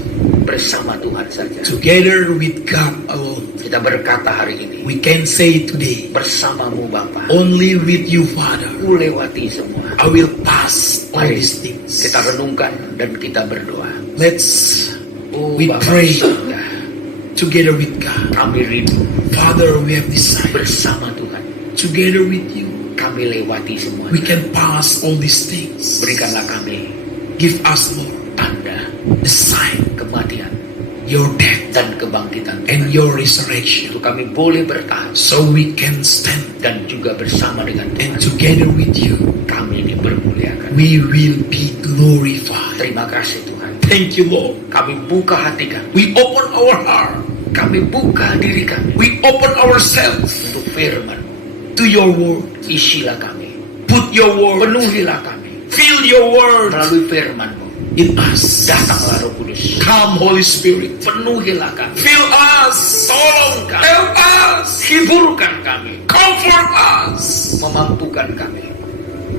Bersama Tuhan saja Together with God alone, kita berkata hari ini, we can say today, bersamamu Bapa, only with you, Father, ku lewati semua. I will pass all Mari these things. kita renungkan dan kita berdoa. Let's Oh We Bapa pray. di surga, together with God. kami rindu Father, we have decided bersama Tuhan, together with you, kami lewati we semuanya. can pass all these things. Berikanlah kami Give us, Lord, tanda the sign, kematian your death dan kebangkitan and Tuhan. your resurrection, Untuk kami boleh bertahan so we can stand, dan juga bersama dengan and Tuhan together with you, kami dipermuliakan. we will be glorified. Terima kasih Tuhan. Thank you, Lord. Kami buka hati kami, We open our heart. kami buka diri kami We open ourselves untuk firman. to your word. Isilah kami, Put your word, penuhilah kami fill your word melalui firman-Mu. in us. Datanglah Roh Kudus, Come, Holy Spirit. penuhilah kami, Fill us. tolong kami, Help us. hiburkan kami, Comfort us. memampukan kami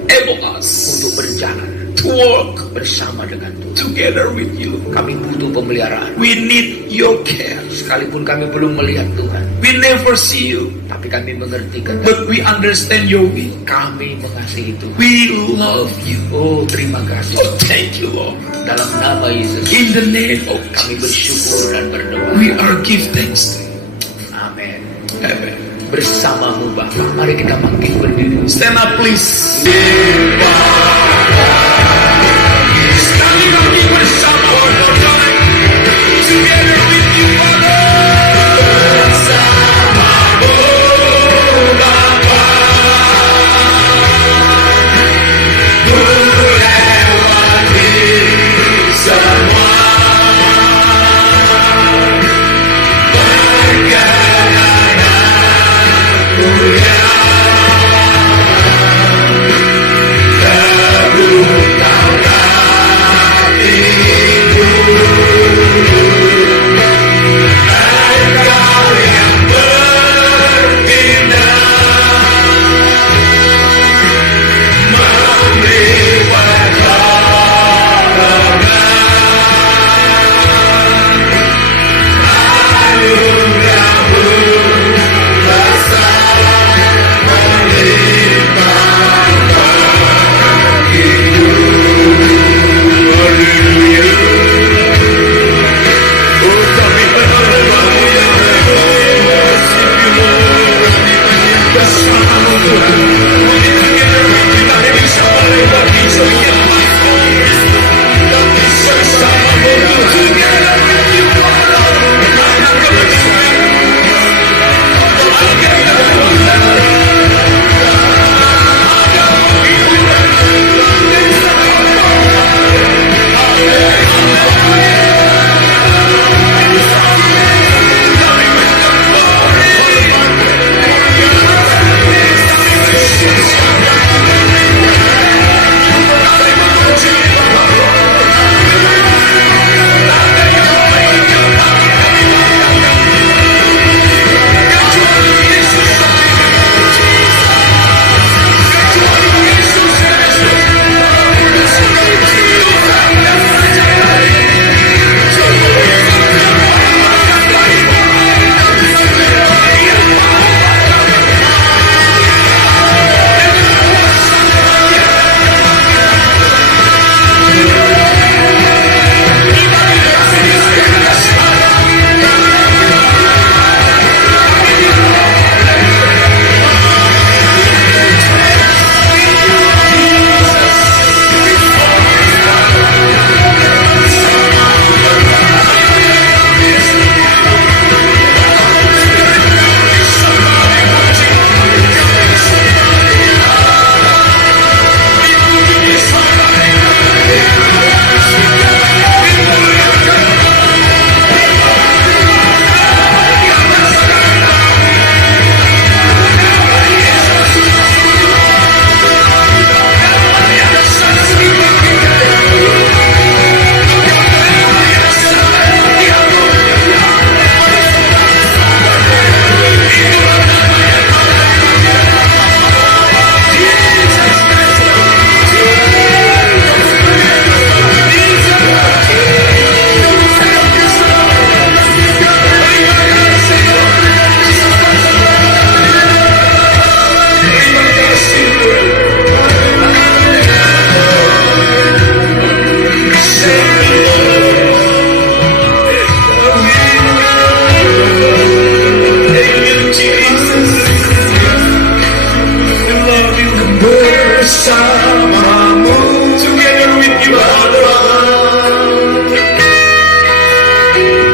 Able us untuk berjalan to to walk bersama dengan Tuhan. together with you. Kami butuh pemeliharaan. We need your care. Sekalipun kami belum melihat Tuhan, We never see you, tapi kami mengerti kehendak. but we understand your will. Kami mengasihi Tuhan. We love you. Oh, terima kasih. Oh, thank you, Lord. Dalam nama Yesus, In the name of kami Jesus, bersyukur dan berdoa. we are give thanks to you. Amin. Amen. Bersamamu Bapa, mari kita bangkit berdiri. Stand up, please. Sekali lagi bersama one more time. Together with you, Father. Bersamamu Bapa,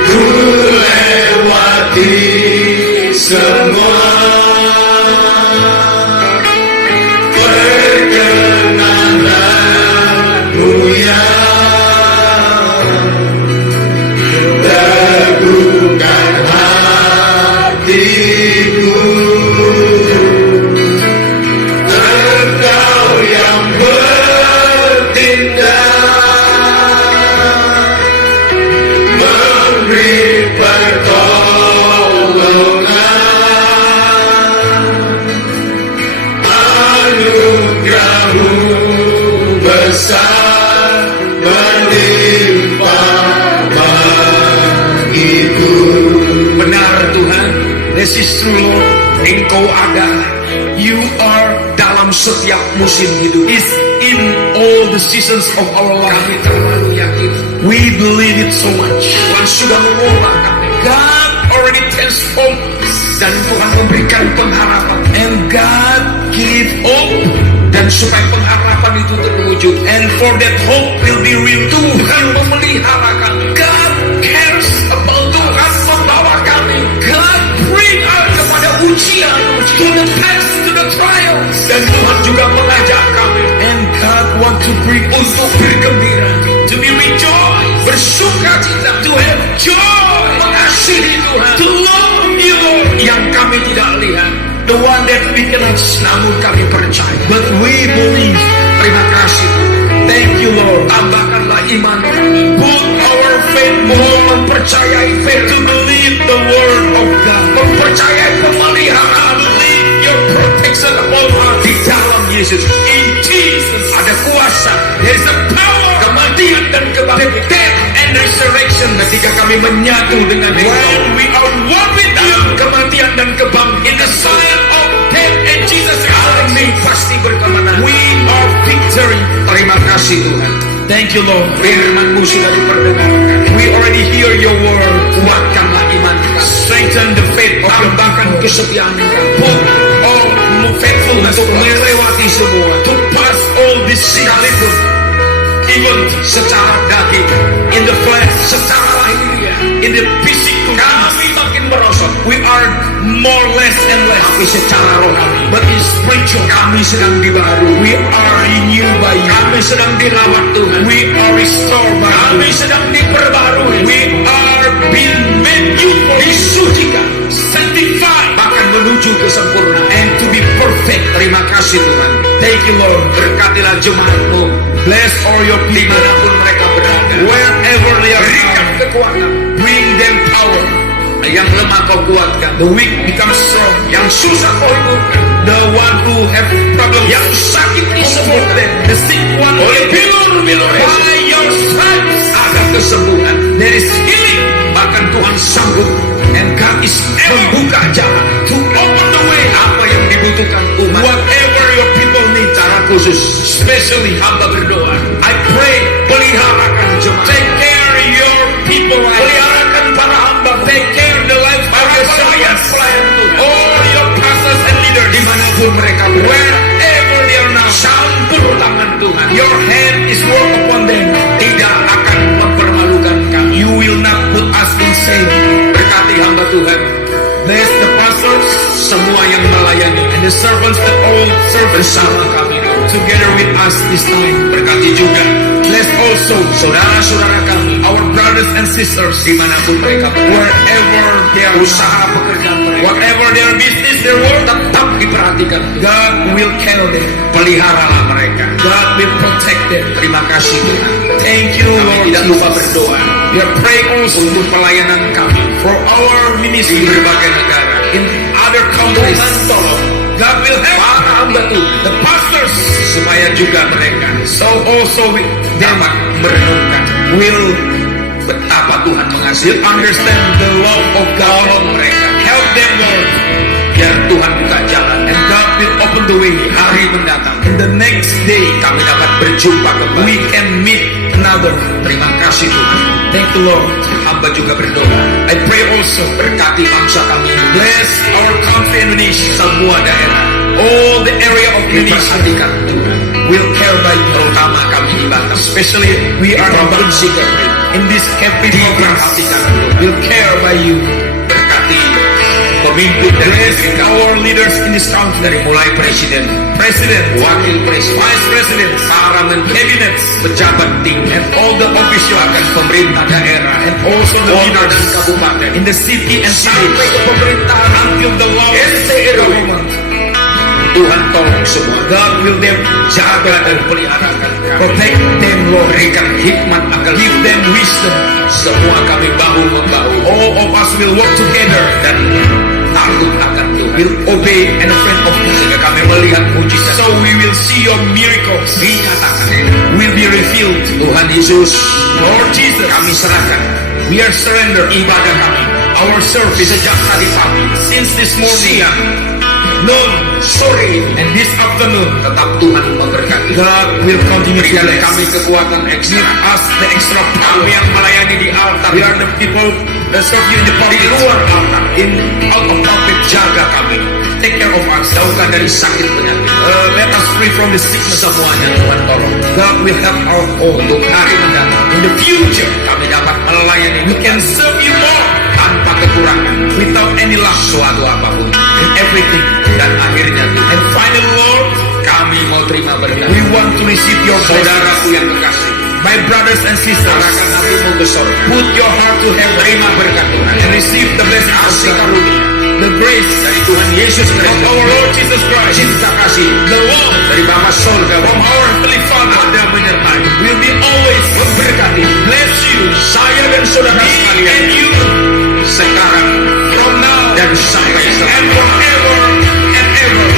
ku lewati semua. Anugerahmu besar. This is true, Lord. Engkau ada You are dalam setiap musim hidup. is in all the seasons of our Kami life. terlalu yakin We believe it so much. Tuhan sudah mengubah kami. God already transformed us. Dan Tuhan memberikan pengharapan. And God gave hope. Dan supaya pengharapan itu terwujud, And for that hope will be real. Tuhan memelihara kami. God cares about Tuhan us. membawa kami God bring us kepada ujian. to the test, to the trials. Dan Tuhan juga mengajak kami And God want to bring us untuk bergembira, to be rejoiced, bersuka cita, to have joy, mengasihi Tuhan to love you, Lord. yang kami tidak lihat, The one that we cannot see, namun kami percaya. but we believe. Terima kasih Tuhan. Thank you, Lord. Tambahkanlah iman kami. Put our faith more Mempercayai to firman, believe the word of God. mempercayai pemeliharaan Believe your protection upon us. di dalam Yesus. In Jesus, Ada kuasa, there is a power, kematian dan the kebangkitan. death and resurrection. Ketika kami menyatu dengan Engkau When we are one with you dalam kematian dan in kebangkitan, the sign of death and Jesus kami Christ, pasti berkemenangan. we are victory. Terima kasih Tuhan. Thank you, Lord. Firman-Mu sudah diperdengarkan. We already hear your word. Kuatkanlah iman kami. Strengthen the faith of your Tambahkan people. kesetiaan kami. Put all faithfulness Untuk to us, melewati semua. to pass all this Sekalipun even secara daging, in the flesh, secara lahiriah, in the physical. kami makin merosot. We are more less and less, Tapi secara rohani, but in spiritual, kami sedang dibaharui. we are renewed by you. Kami sedang dirawat Tuhan. We are restored by Kami you. sedang diperbarui. We are being made new for you, Disucikan, sanctified, bahkan menuju kesempurnaan. and to be perfect. Terima kasih Tuhan. Thank you, Lord. Berkatilah jemaat-Mu Bless all your people, dimanapun mereka berada. wherever they are. Berikan kekuatan. Bring them power. Yang lemah Kau kuatkan. The weak become strong. Yang susah Kau hidupkan. The one who have problems, Yang sakit comfort disembuhkan. them. The sick one, Oleh bilur-bilur Yesus by your stripes, ada kesembuhan. there is healing. Bahkan Tuhan sanggup And God is able membuka jalan. to open the way. Apa yang dibutuhkan umat Whatever your people need, secara khusus, especially, hamba berdoa, I pray, peliharakan jemaat, take care of your people life. peliharakan para hamba, Take care of the life of para your servants. pelayan Tuhan, All your pastors and leaders, dimanapun mereka berada, wherever they are now, campur tangan Tuhan, your hand is work upon them. tidak akan mempermalukan kami. You will not put us in shame. Berkati hamba Tuhan, Bless the pastors semua yang melayani and the servants that all serve bersama kami. together with us this time. Berkati juga Bless also saudara-saudara kami, our brothers and sisters, dimanapun mereka berada, wherever they are, usaha pekerjaan mereka, whatever their business, their work, tetap diperhatikan Tuhan. God will care them. Peliharalah mereka. God will protect them. Terima kasih Tuhan. Thank you, Kami Lord tidak lupa Jesus. berdoa We are praying also untuk pelayanan kami for our di ministry berbagai negara. in other countries. Tuhan tolong God will help para hamba Tuhan the pastors, supaya juga mereka so also them dapat merenungkan will betapa Tuhan mengasihi understand the love of God. Tolong mereka Help them, Lord, biar Tuhan buka jalan and God will open the way. hari mendatang In the next day, kami dapat berjumpa we kembali. can meet another. Terima kasih Tuhan. Thank you, Lord. Hamba juga berdoa, I pray also, berkati bangsa kami, bless our country Indonesia. semua daerah All the area of Indonesia diperhatikan Tuhan, will care by you. terutama kami di Batam, Especially we di are provinsi Kepri, in this capital province. diperhatikan Tuhan. Will care by you. Berkati pemimpin dari Bless negeri kami, our leaders in this country, dari mulai presiden, president, wakil presiden, vice presidents, para menteri, cabinets, pejabat tinggi, and all the officials, bahkan pemerintah daerah, and also the kota dan leaders kabupaten, in the city and sampai cities, ke pemerintahan. until the lowest government. Tuhan tolong semua, God will them jaga dan peliharakan kami, protect them, Lord. berikan hikmat akal, Give them wisdom. semua kami bahu membahu All of us will work together, dan takut akan Tuhan, will obey and afraid of God. sehingga kami melihat mujizat So we will see your miracles dinyatakan. will be revealed. Tuhan Yesus, Lord Jesus, kami serahkan we are surrender ibadah kami, our service sejak tadi pagi, since this morning, siang, noon, sore ini, and this afternoon. tetap Tuhan memberkati. God will continue to Berikan bless. kami kekuatan ekstra. Give us the extra Kami power. yang melayani di altar, We are the people that serve you in the di pulpit, luar altar, in out of pulpit. jaga kami. Take care of us. Jauhkan dari sakit penyakit. Let us free from the sickness. Semuanya Tuhan tolong. God will help our all. Untuk hari mendatang, In the future, kami dapat melayani we can serve you more tanpa kekurangan without any lack suatu apapun. in everything. Dan akhirnya Tuhan, And finally, Lord, kami mau terima berkat. we want to receive your blessings. Saudaraku yang kekasih, My brothers and sisters, arahkan hatimu ke sorga. put your heart to heaven Terima berkat Tuhan. and receive the blessing of Kasih God, karunia the grace dari Tuhan Yesus of Kristus, our Lord Jesus Christ, cinta kasih the love dari Bapa Sorga from our Heavenly Father ada menyertai, will be always memberkati bless you, saya dan saudara me sekalian and you, sekarang from now dan sampai and selamanya. forever and ever.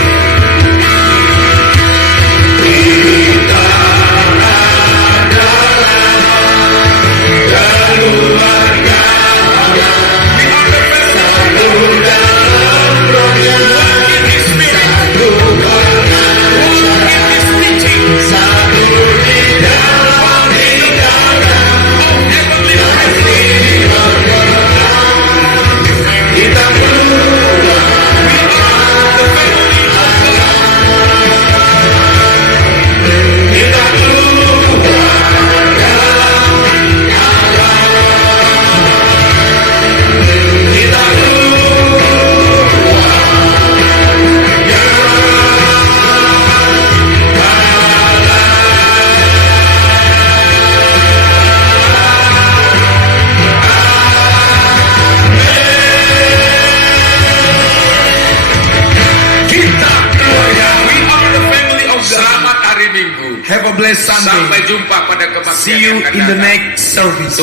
Kita keluarga, We are the family of God. selamat hari Minggu. Have a blessed Sampai Sunday. jumpa pada kebaktian See you yang akan in the datang. next service.